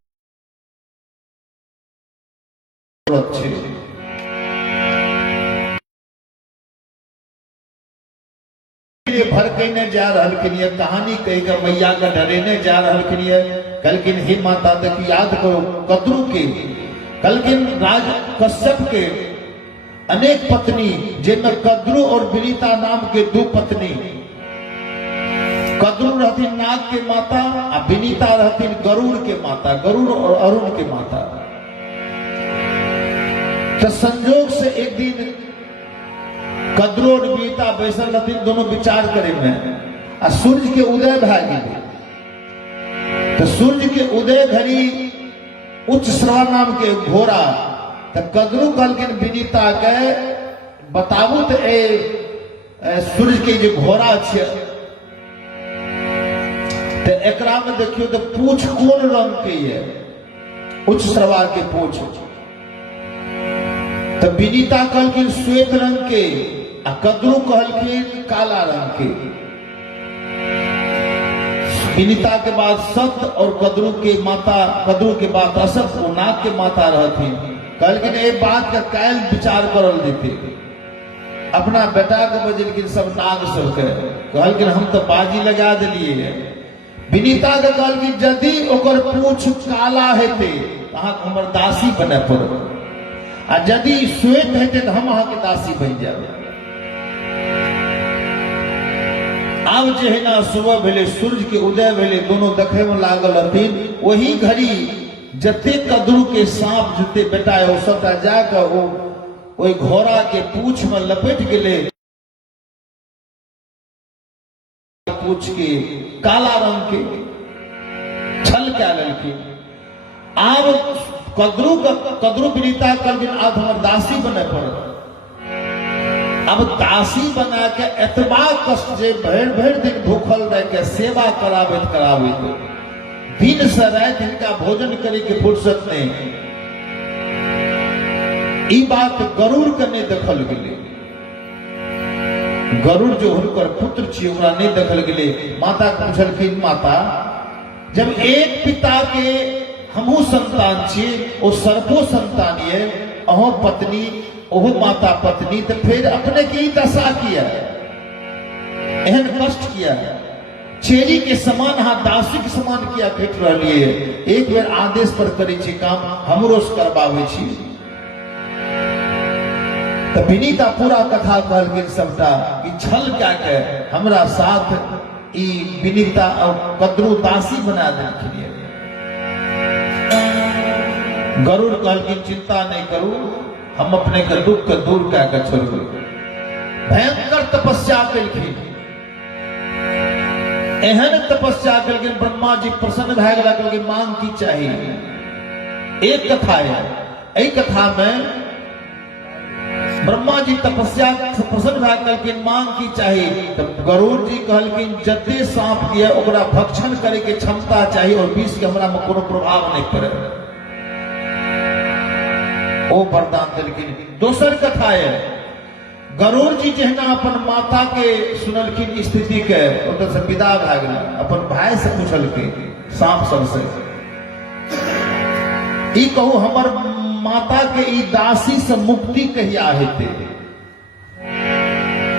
भर कहने जा रहलखिन कहानी कह के मैया का डरेने जा रहलखिन। कहलकिन हे माता देखी याद करो कद्रू के, कहलकिन राज कश्यप के अनेक पत्नी, जिनमें कद्रू और विनीता नाम के दो पत्नी। कद्रू रहती नाग के माता और विनीता रहती गरुड़ के माता, गरुड़ और अरुण के माता। तो संजोग से एक दिन कद्रू और विनीता बैसल रहती, दोनों विचार करे में आ सूर्य के उदय भा गए। तो सूर्य के उदय घड़ी उच्च श्रवा नाम के घोड़ा, तो कद्रू कहलकिन विनीता के बताबू तो सूर्य के जो घोड़ा छे, तो एकरा में देखियो तो पूछ कोन रंग के है, उच्च श्रवा के पूछ। तो विनीता कहलकिन श्वेत रंग के, आ कद्रू कहलकिन काला रंग के। विनीता के बाद सत और कद्रू के माता, कद्रू के बाद असत वो नाग के माता रहती। कहलकिन ये बात का कैल विचार करल देते, अपना बेटा के बजलकिन सब नाग सबके, कहलकिन हम तो बाजी लगा दिलिए। विनीता के कहलकिन यदि ओकर पूछ काला हेते अहाँ हमर दासी बने पड़त, आ यदि श्वेत हेते तो हम अहाँ के दासी बन जाब। आब जे है ना सुबह भेले, सूर्य के उदय भेले, दोनों देखे में लागल हथिन। वही घड़ी जते कद्रू के सांप जते बेटा है, सबटा जाकर ओई घोड़ा के पूछ में लपेट गेले, पूछ के काला रंग के छल क्या ललकी। आब कद्रू विनीता कहलकिन आज हमर दासी बने पड़त। अब दासी बना के एतबा कष्ट जे भर दिन भूखल रह के सेवा कराबैत दिन से रात इनका भोजन करे के फुर्सत नहीं। ई बात गरुड़ के नहीं देखल गेले, गरुड़ जो हुनकर पुत्र छी ओकरा नहीं देखल गेले। माता पूछलखिन माता जब एक पिता के हमहू संतान छी, ओ सर्पो संतान ये, अहो पत्नी ओहो माता पत्नी, तो फिर अपने की दशा किया, एहन कष्ट किया, चेरी के समान हाँ दासी के समान किया कट रही है। एक बेर आदेश पर करी छी काम हमरो से करबावे छी। तो विनीता पूरा कथा कहलकिन सबटा कि छल क्या के हमरा साथ ई विनीता और कद्रू दासी बना देलखिन। गरुड़ कहलकिन चिंता नहीं करू, हम अपने के दुख के दूर क्या कर छोड़ू। भयंकर तपस्या कलखिन, एहन तपस्या कलखिन ब्रह्मा जी प्रसन्न भए गेला, कहलकिन मांग की चाहिए। एक कथा है, एही कथा में ब्रह्मा जी तपस्या से प्रसन्न भए कहलकिन मांग की चाहिए। तो गरुड़ जी कहलकिन जते सांप के ओकरा भक्षण करे के क्षमता चाहिए और विष के हमरा में कोनो प्रभाव नहीं पड़े, ओ वरदान देलखिन। दोसर कथा है, गरुड़ जी जहना अपन माता के सुनलखिन स्थिति के, ओतऽ से विदा भए गेल, अपन भाई से पूछलखिन सांप सबसे ई कहू हमर माता के ई दासी से मुक्ति कहिया हेते।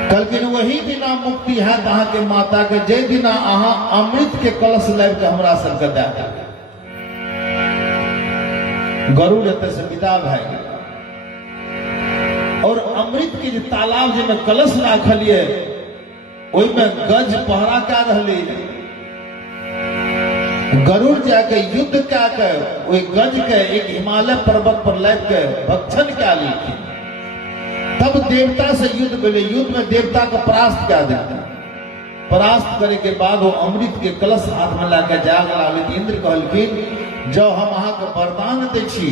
कहलखिन वही दिना मुक्ति है अहाँ के माता के जे दिना अहाँ अमृत के कलश लाबि के हमरा सबके दे देब। गरुड़ एतऽ से विदा भए गेल और अमृत के जे तालाब जे में कलश राखलिए ओहि में गज पहरा क्या रहले। गरुड़ जाके युद्ध क्या के ओहि गज के एक हिमालय पर्वत पर लाबि के भक्षण क्या लेलखिन। तब देवता से युद्ध भेले, युद्ध में देवता को परास्त क्या देता। परास्त करे के बाद वो अमृत के कलश हाथ में लाके जाग लागल। इंद्र कहलखिन जो हम अहाँ के वरदान दै छी,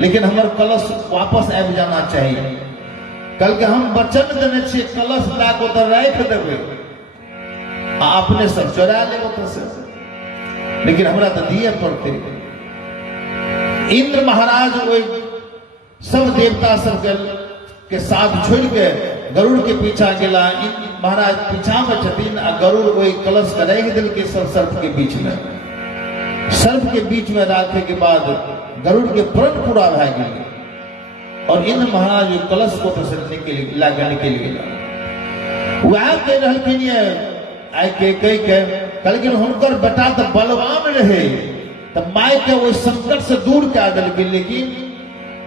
लेकिन हमर कलश वापस आबि जाना चाहिए। कल के हम वचन देने छी कलश लाके उधर राख देबै आ अपने सब चोरा लेब ओतऽ से, लेकिन हमरा तो दिए पड़ते। इंद्र महाराज ओहि सब देवता सब के साथ छोड़ के गरुड़ के पीछा गेला। महाराज पीछा में छथिन आ गरुड़ ओहि कलश के राखि देलकै सब सर्प के बीच में। सर्प के बीच में राखे के बाद गरुड़ के प्रण पूरा भए गेल और इंद्र महाराज कलश को से निकल गेला। वह कह रहलखिन ये आइ के कह के लेकिन हुनकर बेटा तो बलवान रहे, तो माय के वो संकट से दूर क्या दिल, लेकिन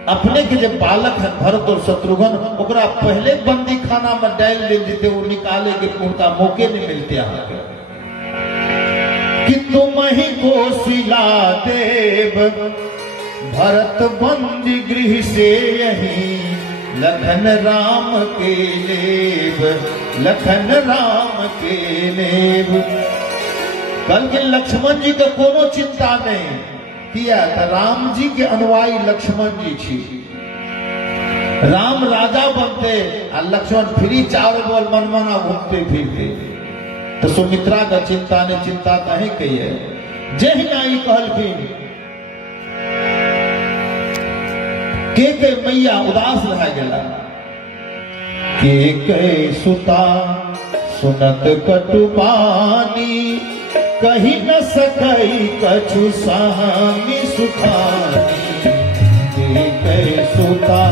अपने के जब बालक है भरत और शत्रुघ्न, ओकरा पहले बंदी खाना में डाल दे देते, वो निकाले के उनका मौके नहीं मिलते यहाँ कि तुम ही कोशिला देव भरत बंदी गृह से यही लखन राम के लेब, लखन राम के लेब। कल के लक्ष्मण जी के कोनो चिंता नहीं किया था, राम जी के अनुयायी लक्ष्मण जी छी। राम राजा बनते और लक्ष्मण फ्री चारों बल मनमाना घूमते फिरते, तो सुमित्रा का चिंता ने चिंता कहीं कही है। जय नाई कहलखिन के मैया उदास रह गया, के सुता सुनत कटुबानी, कही न सकई कछु सामी सुखानी, के सुता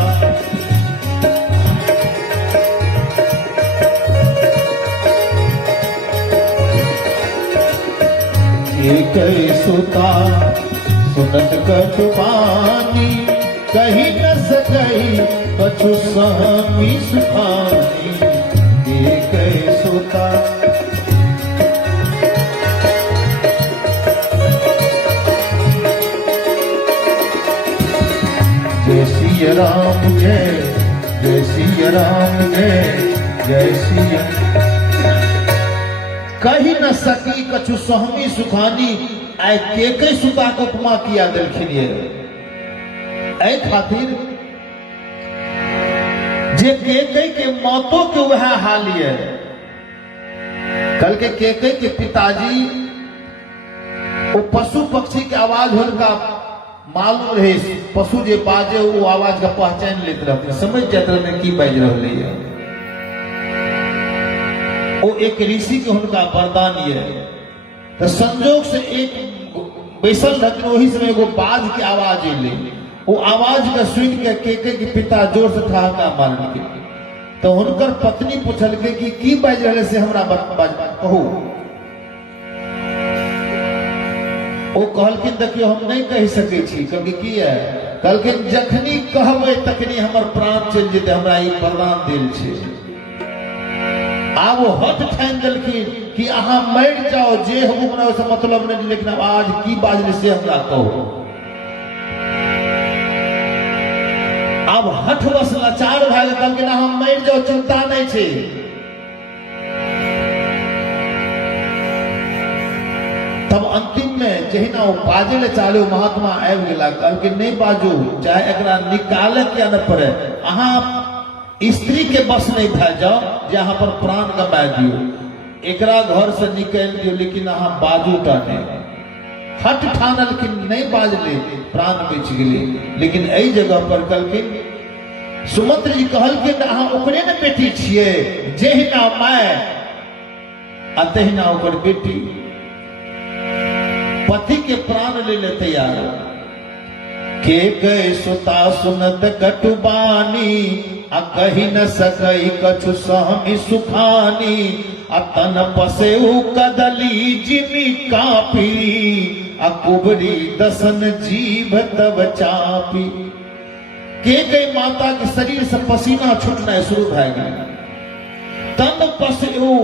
के सुता सुनत कटुबानी, कही न सकई कछु सामी सुखानी, के सुता। जय सिया राम जय सिया राम जय सिया। कही न सकी कछु सहमी सुखानी, आय के सुता को उपमा किया दिलखिन ये ऐ खातिर जे के मौतों के वह हाल है। कल के पिताजी वो पशु पक्षी के आवाज उनका मालूम रहे, पशु जे बाजे वो आवाज का पहचान लेते रहते, समझ जाते रहे की बाज रहे है। वो एक ऋषि के उनका वरदान ये, तो संजोग से एक बैसल रहते वही समय वो बाज की आवाज ले, वो आवाज का सुन के पिता जोर से ठहाका मारने के, तो उनकर पत्नी पूछल के कि की बाज रहे से हमरा कहू। वो कहलखिन देखियो हम नहीं कह सके छी, क्योंकि की है कहलखिन जखनी कहबे तखनी हमर प्राण चल जेते, हमरा ई वरदान देल छे। आ वो हट ठान देलखिन कि अहाँ मर जाओ, जे हम हमरा से मतलब नहीं, लेकिन आज की बाजले से हमरा कहो। अब हठ बस लाचार भए गेल, कहलखिन अहाँ मर जाओ चिंता नहीं छे। तब अंतिम में जहिना वो बाजे ले चालू महात्मा आबि गेला, कहलखिन नहीं बाजू, चाहे एकरा निकाले क्या न पड़े, अहाँ स्त्री के बस नहीं भे जाओ जे अहाँ पर प्राण गमा दियो, एकरा घर से निकल दियो, लेकिन अहाँ बाजू टा नहीं। हट ठानल कि नहीं बाजले, प्राण बच गेले। लेकिन एहि जगह पर कहलखिन सुमंत्र जी कहलखिन अहाँ ओकरे ने बेटी छियै, जेहिना माय आ तहिना ओकर बेटी, पति के प्राण ले ले तैयार। के गए सुता सुनत कटुबानी, आ कही न सकई कछु सहमी सुखानी, आ तन पसेउ कदली जिमी कापी, आ कुबरी दसन जीभ तब चापी। के गई माता के शरीर से पसीना छूटना शुरू भए गेल, तन पसेउ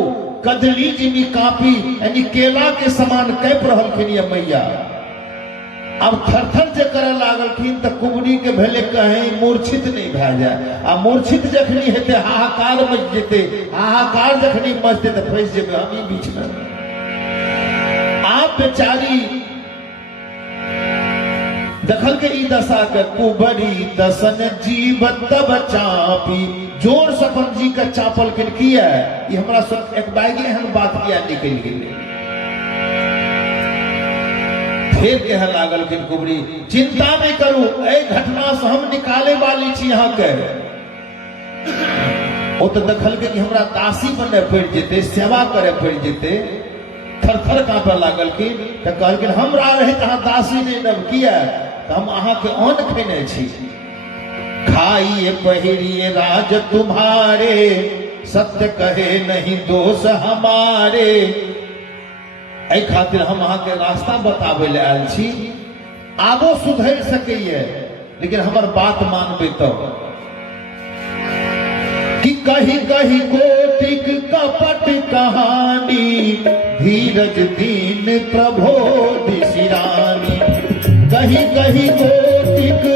कदली जिमी कापी, यानी केला के समान कैप रहलखिन ये मैया। अब थरथर जे करे लागलखिन तो कुबरी के भेले कहीं मूर्छित नहीं भए जाए, आ मूर्छित जखनी हेते हाहाकार मच जेते, हाहाकार जखनी मचते तो फंस जेबे हम बीच में। आप बेचारी दखल के ई दशा के कुबरी दसन जीव तब चापी, जोर से अपन जी का चापल के किया, ये हमरा सब एक बाइगे हम बात किया निकल गई। फिर कह लागल कि कुबरी चिंता नहीं करू, ए घटना से हम निकाले वाली छी यहाँ के। वो तो दखल के कि हमरा दासी बने पड़ जेते, सेवा करे पड़ जेते, थर-थर कांपे लागल कि कहल कि हमरा रहे तहाँ दासी नहीं नब किया, तो हम अहाँ के अन्न खेने छी। खाइए पहिरिए राज तुम्हारे, सत्य कहे नहीं दोष हमारे, एहि खातिर हम अहाँ के रास्ता बताबे ले आयल छी। आबो सुधर सकैए, लेकिन हमर बात मानबे तब। कि कही कही कोटिक कपट कहानी, धीरज दीन प्रबोधि सिरानी। कही कही कोटिक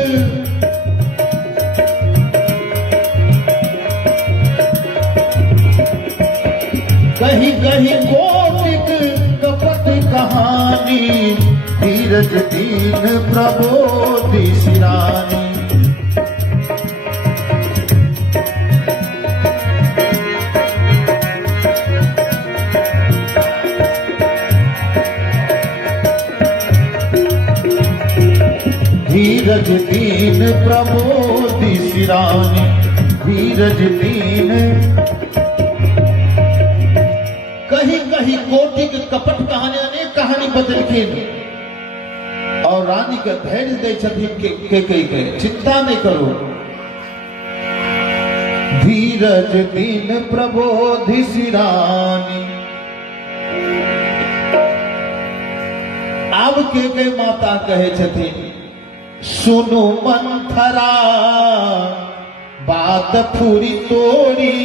कही कही कोटिक कपट कहानी, धीरज दीन प्रबोधि सिरानी। धीरज दीन प्रबोधि सिरानी, धीरज दीन। कहीं कहीं कोटि के कपट कहानी, अनेक कहानी बदलखिन और रानी के धैर्य दे छथिन के चिंता नहीं करो। धीरज दीन प्रबोधि सिरानी। अब के माता कहे छथिन, सुनो मंथरा बात पूरी तोरी,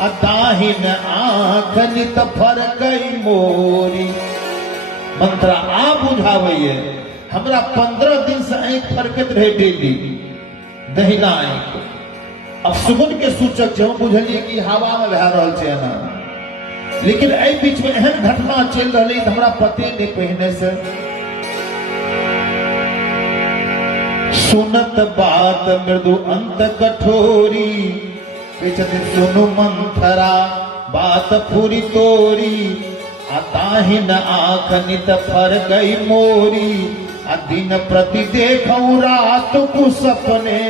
अदाहिन आँख नित फरकई मोरी। मंत्रा आ बुझावे, हमरा 15 दिन से आँख फरकत रहे डेली, दहिना आँख। अब सुगुन के सूचक हम बुझलिए कि हवा में बह रहल छै ना, लेकिन एहि बीच में एहन घटना चल रही हमरा पते नहीं पहिने से। सुनत बात मृदु अंत कठोरी, सुनु मंथरा बात पूरी तोरी, अताहिन आँख नित फर गई मोरी। दिन प्रति देखऊ रात को सपने,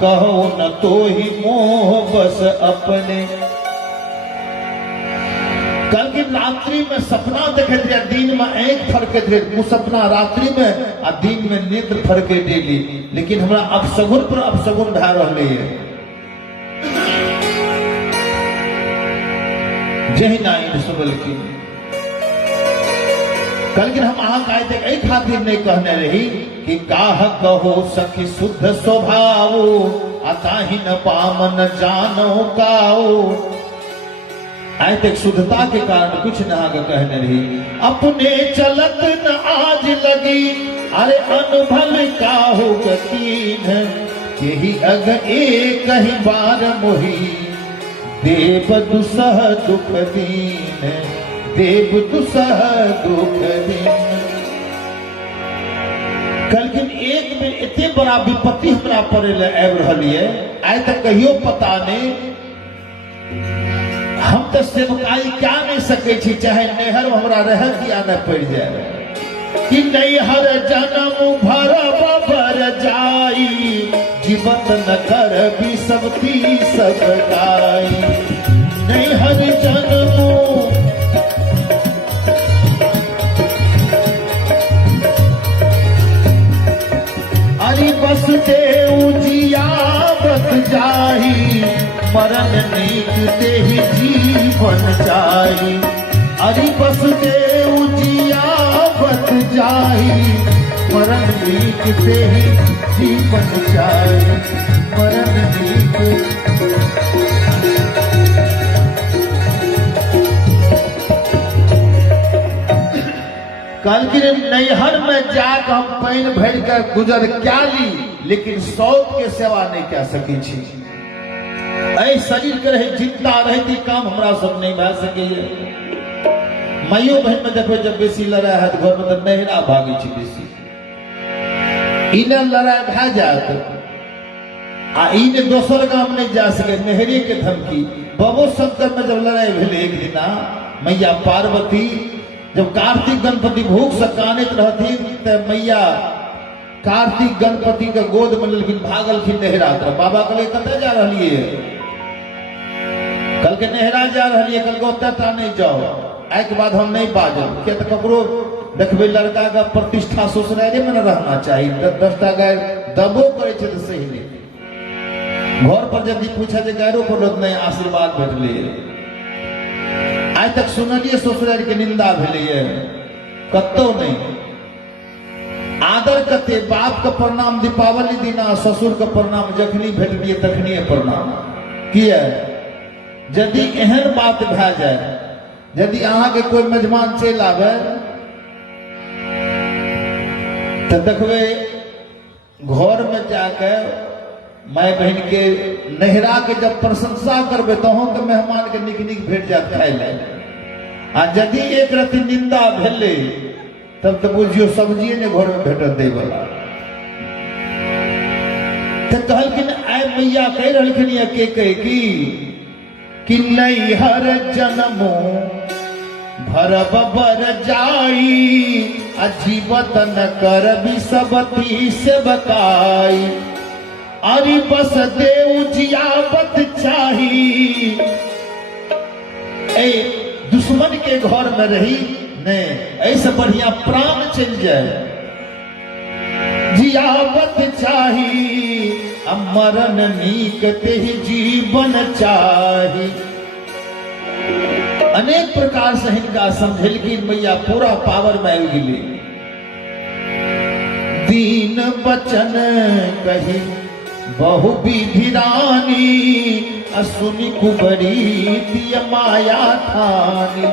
कहो न तो ही मोह बस अपने। कल की रात्रि में सपना देखते रहे, दिन में आँख फरकत रहे, वो सपना रात्रि में आ दिन में नेत्र फरके डेली। लेकिन हमरा अपशगुन पर अपशगुन भा रहे है। जही नाइन सुबल की कल हम अहाँ का एहि खातिर नहीं कहने रही कि काह कहो सखी शुद्ध स्वभाव, अताहि न पामन जानो काओ। आय तक शुद्धता के कारण कुछ न आगे कहने रही। अपने चलत न आज लगी, अरे अनुभल का हो गतीन। यही अग एक ही बार मोही, देव दुसह दुख दीन, देव दुसह दुख दीन। कलकिन एक में इतने बड़ा विपत्ति हमरा पड़े आबि रही है, आय तक कहियो पता नहीं। हम तो सेवकाई क्या नहीं सके छी, चाहे नहर हमरा रह किया न पड़ जाए। कि नैहर जन्म भर बबर जाई, जीवत न कर भी सबती सब गाई। नैहर जन्म अरि बस देव जियावत जाही, मरण नीक ते ही जीवन जाई। अरि बस देव जियावत जाही, मरण नीक ते ही जीवन जाई। मरण नीक कल की नैहर में जाकर हम पानी भर कर गुजर क्या ली, लेकिन सौत के सेवा नहीं कर सकी छी। ऐ शरीर के रहे जिंदा रहती काम हमरा सब नहीं भा सके। माइयो बहन में देखो जब बेसी लड़ाई है घर में तो नहरा भागी छी बेसी। इने लड़ाई भा जात आ इने दोसर गांव नहीं जा सके, नहरे के धमकी। बबो शंकर में जब लड़ाई भेले एक दिना, मैया पार्वती जब कार्तिक गणपति भूख से कानत रहती, तो मैया कार्तिक गणपति के गोद में लेकिन भागलखिन नहरा तरफ। बाबा कहले कते जा रही है? कल के नहरा जा रही है। कल को ओतटा नहीं जाओ, आइ के बाद हम नहीं बाजब। क्या तो ककरो देखबे लड़का का प्रतिष्ठा ससुराले में न रहना चाहिए। 10टा गाय दबो करे छे तो सही नहीं। घर पर यदि पूछा जे गायरो पर नहीं आशीर्वाद भेटले, आज तक सुनलिए ससुराल के निंदा भेलै कतो नहीं। आदर कते बाप के प्रणाम दीपावली दिना, ससुर के प्रणाम जखनी भेटलिए तखनी प्रणाम किया। यदि एहन बात भए जाए, यदि अहाँ के कोई मेजबान चल आवे तो देखबे घर में जाके माय बहन के नहरा के जब प्रशंसा करबे तहों के मेहमान के निक निक भेट जात खाए ले। आ यदि एक रति निंदा भेले तब तो बुझियो सब्जिए ने घर में भेटत दे वाला। तो कहलखिन आय मैया कह रहलखिन या के कहे कि नहीं हर जन्मो भरब बर जाई, अजीवत न कर भी सबती से बताई। अरे बस देव जियावत चाही, ए दुश्मन के घर में रही नहीं, ऐसे बढ़िया प्राण चल जाए। जियावत चाही मरण नीक ते जीवन चाही। अनेक प्रकार से हिनका समझेलखिन मैया पूरा पावर में आबि गेलै। दीन बचन कही बहु विधि रानी, असुनि कुबरी दिय माया ठानी।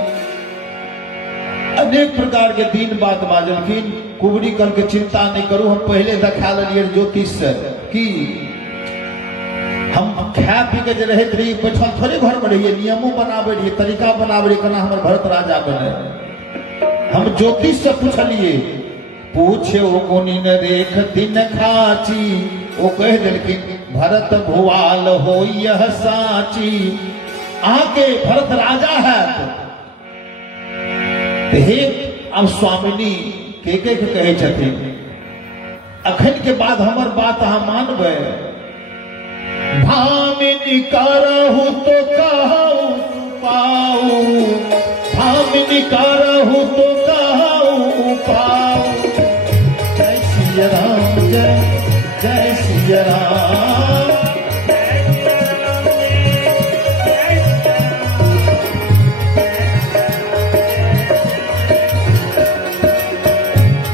अनेक प्रकार के दीन बात बाजलखिन। कुबरी कल के चिंता नहीं करू, हम पहले देखा लिये ज्योतिष से कि हम खा पी के रहते रही, बैठल थोड़े घर में रहिए, नियमों बनाबे रहिए, तरीका बनाबे रहिए, केना हमर भरत राजा बने। हम ज्योतिष से पूछलिए, पूछे ओ कोनी न रेख दिन खाची, वो कह दिलखिन भरत भुआल हो यह साची। आके भरत राजा है तो हे अब स्वामिनी के कहे छथिन, अखन के बाद हमर बात अहाँ मानबे। भामिनी करहु तो कहु पाऊ, भामिनी करहु तो कहु पाऊ। जय सिया राम, जय जय सिया राम।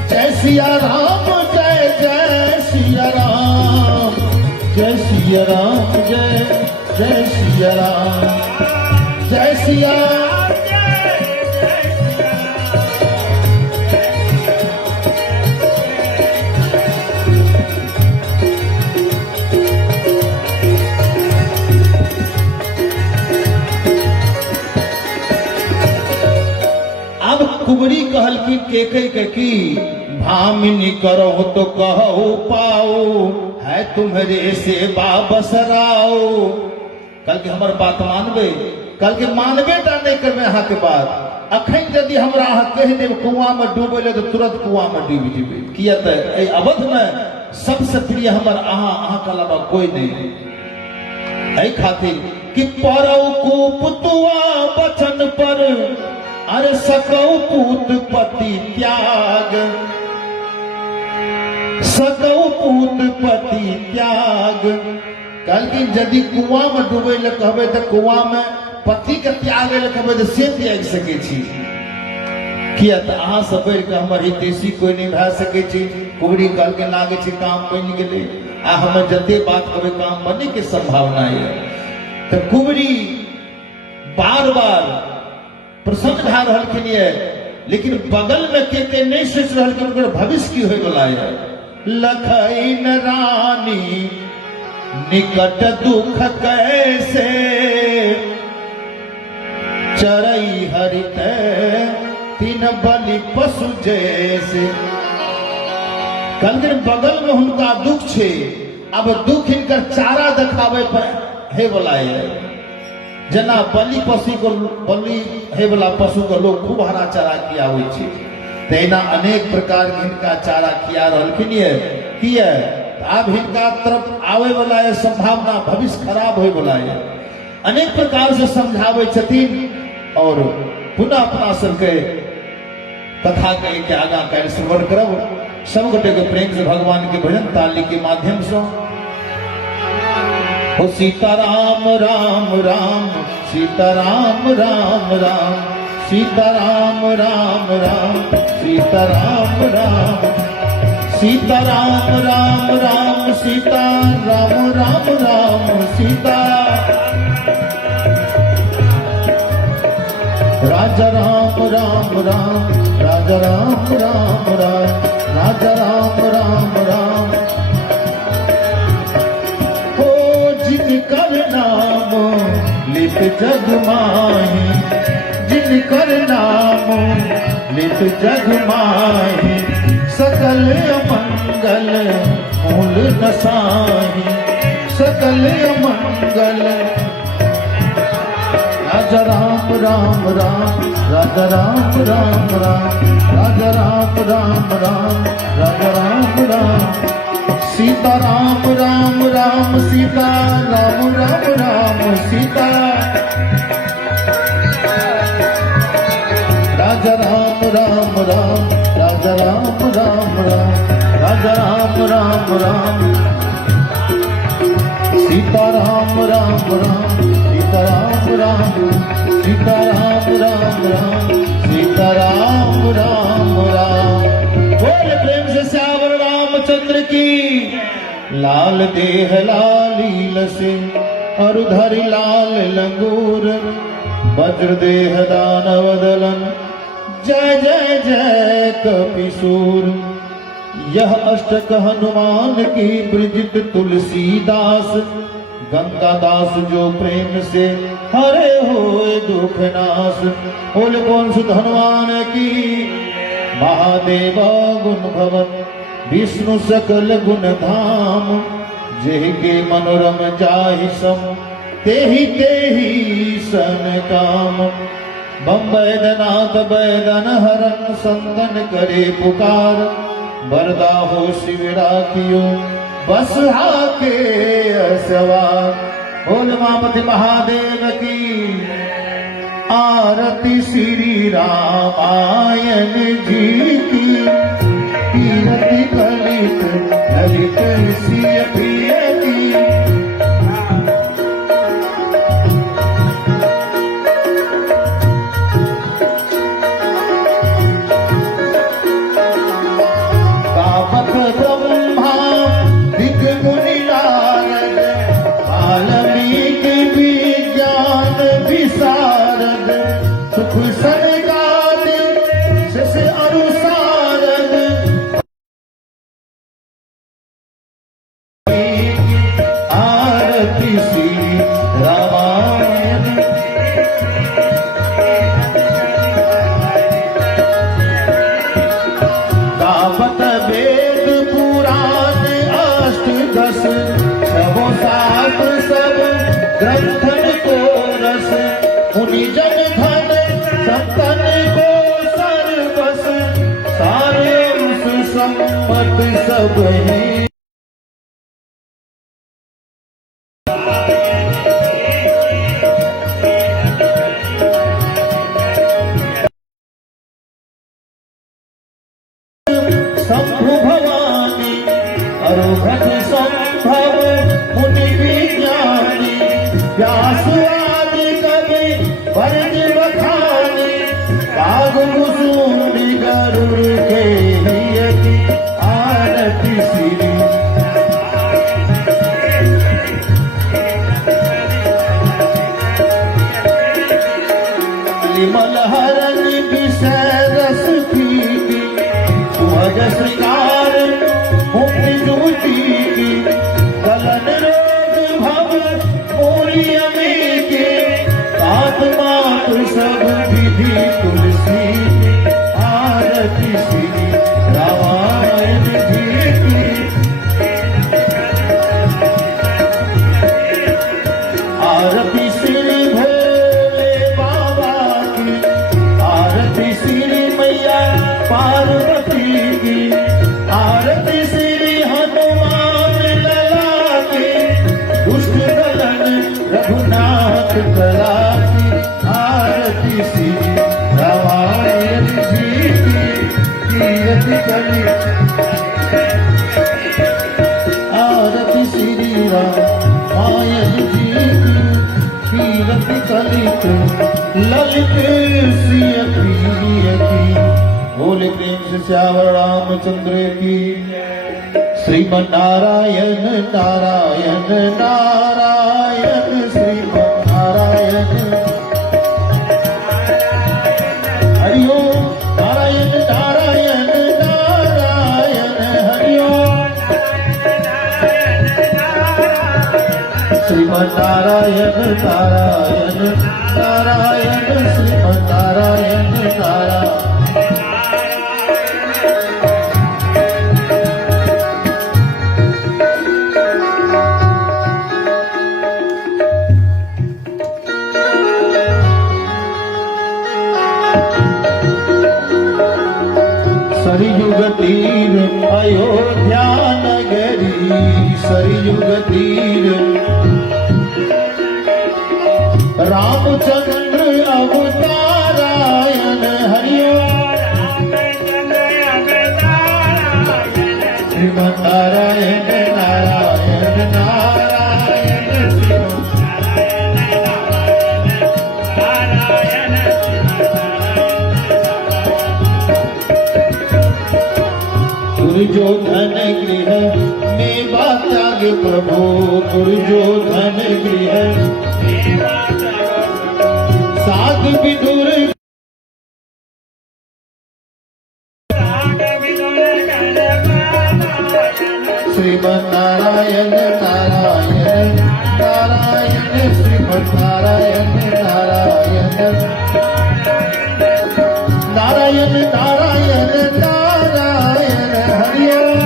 जय सिया राम, जय जय सिया राम, जय सिया राम, जय जय सिया राम, जय सिया। अब कुबरी कहलखिन के की भामिनी करो तो कहो पाओ, है तुम्हारे सेवा बसराओ। कल के हमार बात मानबे, कल के मानबे टा नहीं करबे अहाँ के बात। अखन यदि हमरा अहाँ कह देब कुआं में डूबे तो तुरंत कुआं में डूब जेबे। किया तो अवध में सबसे प्रिय हमर अहाँ के अलावा कोई नहीं। ऐ खातिर कि परौ कुपुतुआ बचन पर, अरे सकौ पूत पति त्याग, सकौ पूत पति त्याग। कल की यदि कुआं में डूबे ले कहबे तो कुआं में पति के त्याग ले कहबे तो से त्याग सके छी। किया तो अहाँ सब बढ़ के हमर हितैषी कोई नहीं भए सके छी। कुबरी कल के लागे छी काम बन गेले, आ हम जते बात करबे काम बने के संभावना है। तो कुबरी बार बार प्रसन्न भए रहलखिन ये, लेकिन बगल में के नहीं सोच रहलखिन ओकर भविष्य की होय वाला है। लखइन रानी निकट दुख कैसे, चरई हरित तीन बलि पशु जैसे। कल दिन बगल में हुनका दुख छे, अब दुख इनकर चारा दिखावे पर हे वाला है। जना बलि पशु को बलि हे वाला पशु को लोग खूब हरा चारा किया हुई छे, तेना अनेक प्रकार के इनका चारा किया रहलखिन ये। किया अब हिनका तरफ आवे वाला है संभावना, भविष्य खराब होय वाला है। अनेक प्रकार से समझावे छथिन और पुनः अपना सबके कथा के आगा कर श्रवण करब। सब गोटे के प्रेम से भगवान के भजन ताली के माध्यम से। ओ सीता राम राम राम सीताराम राम राम, सीताराम राम राम, सीताराम राम, सीताराम राम राम, सीता राम राम राम, सीता राजा राम राम राम, राजा राम राम राम, राजा राम राम राम। हो जिनकर नाम लित जग माही, जिनकर नाम लित जग माही, सकल अमंगल मूल नसाही, सकल अमंगल। राजा राम राम राम, राजा राम राम राम, राजा राम राम राम, राजा राम राम। सीता राम राम राम, सीता राम राम राम, सीता राजा राम राम राम, राजा राम राम राम, राजा राम राम राम। सीता राम राम राम, सीता राम राम, सीता राम राम राम, सीता राम राम राम। बोल प्रेम से श्यावर रामचंद्र की। लाल देह लाली लसे और धरि लाल लंगूर, वज्र देह दानव दलन, जय जय जय कपिसूर। यह अष्टक हनुमान की ब्रजित तुलसीदास, गंगा दास जो प्रेम से हरे होए दुख नाश। बोल कौन सुत हनुमान की। महादेव गुण भवन विष्णु सकल गुण धाम, जेहि के मनोरम जाहि सम, तेहि तेहि सन काम। बम बैद्यनाथ बैदन हरन, संतन करे पुकार, बरदा हो शिव राखियो बस हाके सवार। बोल मामति महादेव की। आरती श्री रामायण जी की, कीरति कलित ललित सिय प्रिय की। कामक ब्रह्मा दिक मुनि नारद, वाल्मीकि विज्ञान विशारद, सुख सनकाद शश अनुसारद। आरती श्री रामायण। गावत वेद पुराण अष्ट दस, सबो शास्त्र सब ग्रंथन को रस। मुनि जन धन संतन को सर्वस, सारे अंश सम्मत सब ही। शंभु भवानी अरुघट संभव मुनि विज्ञानी, व्यास आदि कवि वर्ज बखानी। काग कुसुम गरुड़ के हियति, आरती श्री विमल हरण विषय रस पीती, भज श्रृंगार मुक्ति जुटी की। गलन रोग भव मोरी अमेके, तात मात सब विधि तुलसी। आरती श्री रामायण जी की। आरती श्री भोले बाबा की, आरती श्री मैया पार्वती की। आरती श्री हनुमान लला की, दुष्ट दलन रघुनाथ कला की। आरती श्री रामायण जी की। कीरति कली। आरती श्री रामायण जी की। कीरति कली श्यावर रामचंद्र की। श्रीमन्नारायण नारायण नारायण श्रीमन्नारायण। हरि ओम नारायण नारायण नारायण हरि ओम। श्रीमन्नारायण नारायण नारायण श्रीमन्नारायण नारायण। सरयुग तीर अयोध्या नगरी, सरयुग तीर रामचंद्र अवतारायण हरि ओम। श्रीमन्नारायण नारायण नारायण दुर्योधन गृह में बात आगे प्रभु, दुर्योधन गृह साध विदुर श्रीमन्नारायण नारायण नारायण श्रीमन्नारायण नारायण नारायण नारायण नारायण हरि ओम।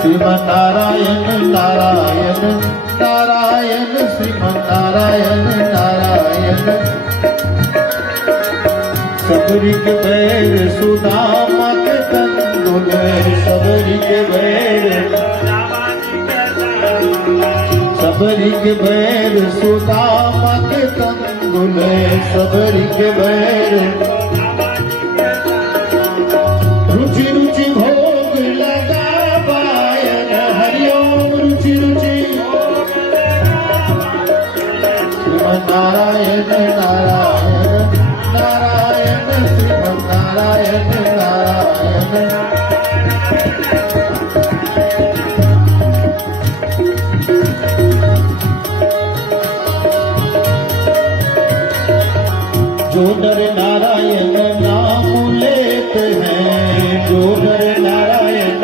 श्रीमन्नारायण नारायण नारायण श्रीमन्नारायण नारायण। सबरी के बैर सुदामा के कंदुल, सबरी के बैर, सबरी के बैर सुदामा के कंदुल, सबरी के बैर। रुचि रुचि भोग लगा बायन हरि ओम। रुचि रुचि श्रीमन्नारायण नारायण नारायण श्रीमन्नारायण नारायण। जो नर नारायण नाम लेते हैं, जो नर नारायण,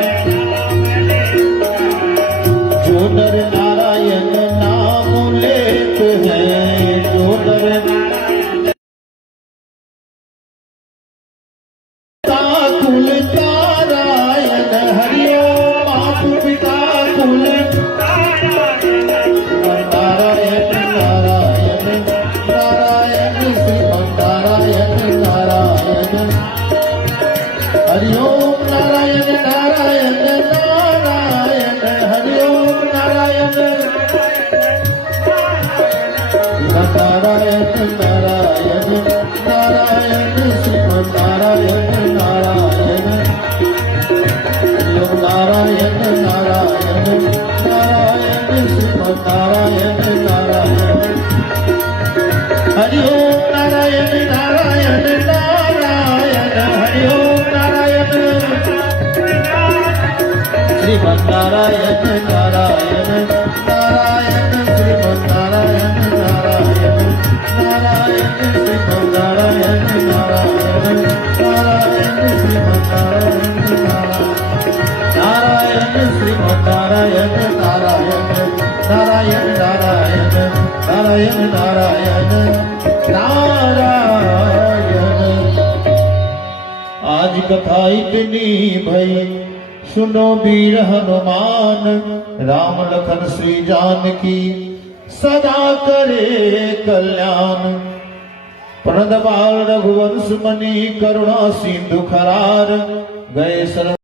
जो नर नारायण नाम लेते हैं, जो नर कुल तारायण हरि ओम। मातु पिता कुल नारायण नारायण नारायण श्रीमन्नारायण नारायण हरि ओम। नारायण नारायण नारायण हरि ओम। नारायण नारायण नारायण नारायण श्रीमन्नारायण नारायण नारायण नारायण नारायण श्रीमन्नारायण नारायण हरि ओम। नारायण नारायण नारायण हरि ओम। नारायण श्रीमन्नारायण नारायण नारायण श्रीमन्नारायण नारायण नारायण श्रीमन्नारायण नारायण नारायण श्रीमन्नारायण नारायण श्रीमन्नारायण नारायण नारायण नारायण नारायण नारायण नारायण। आज कथा इतनी भई सुनो वीर हनुमान, राम लखन श्री जानकी सदा करे कल्याण। प्रणद बाल रघुवंश मणि करुणा सिंधु खरार, गए शरण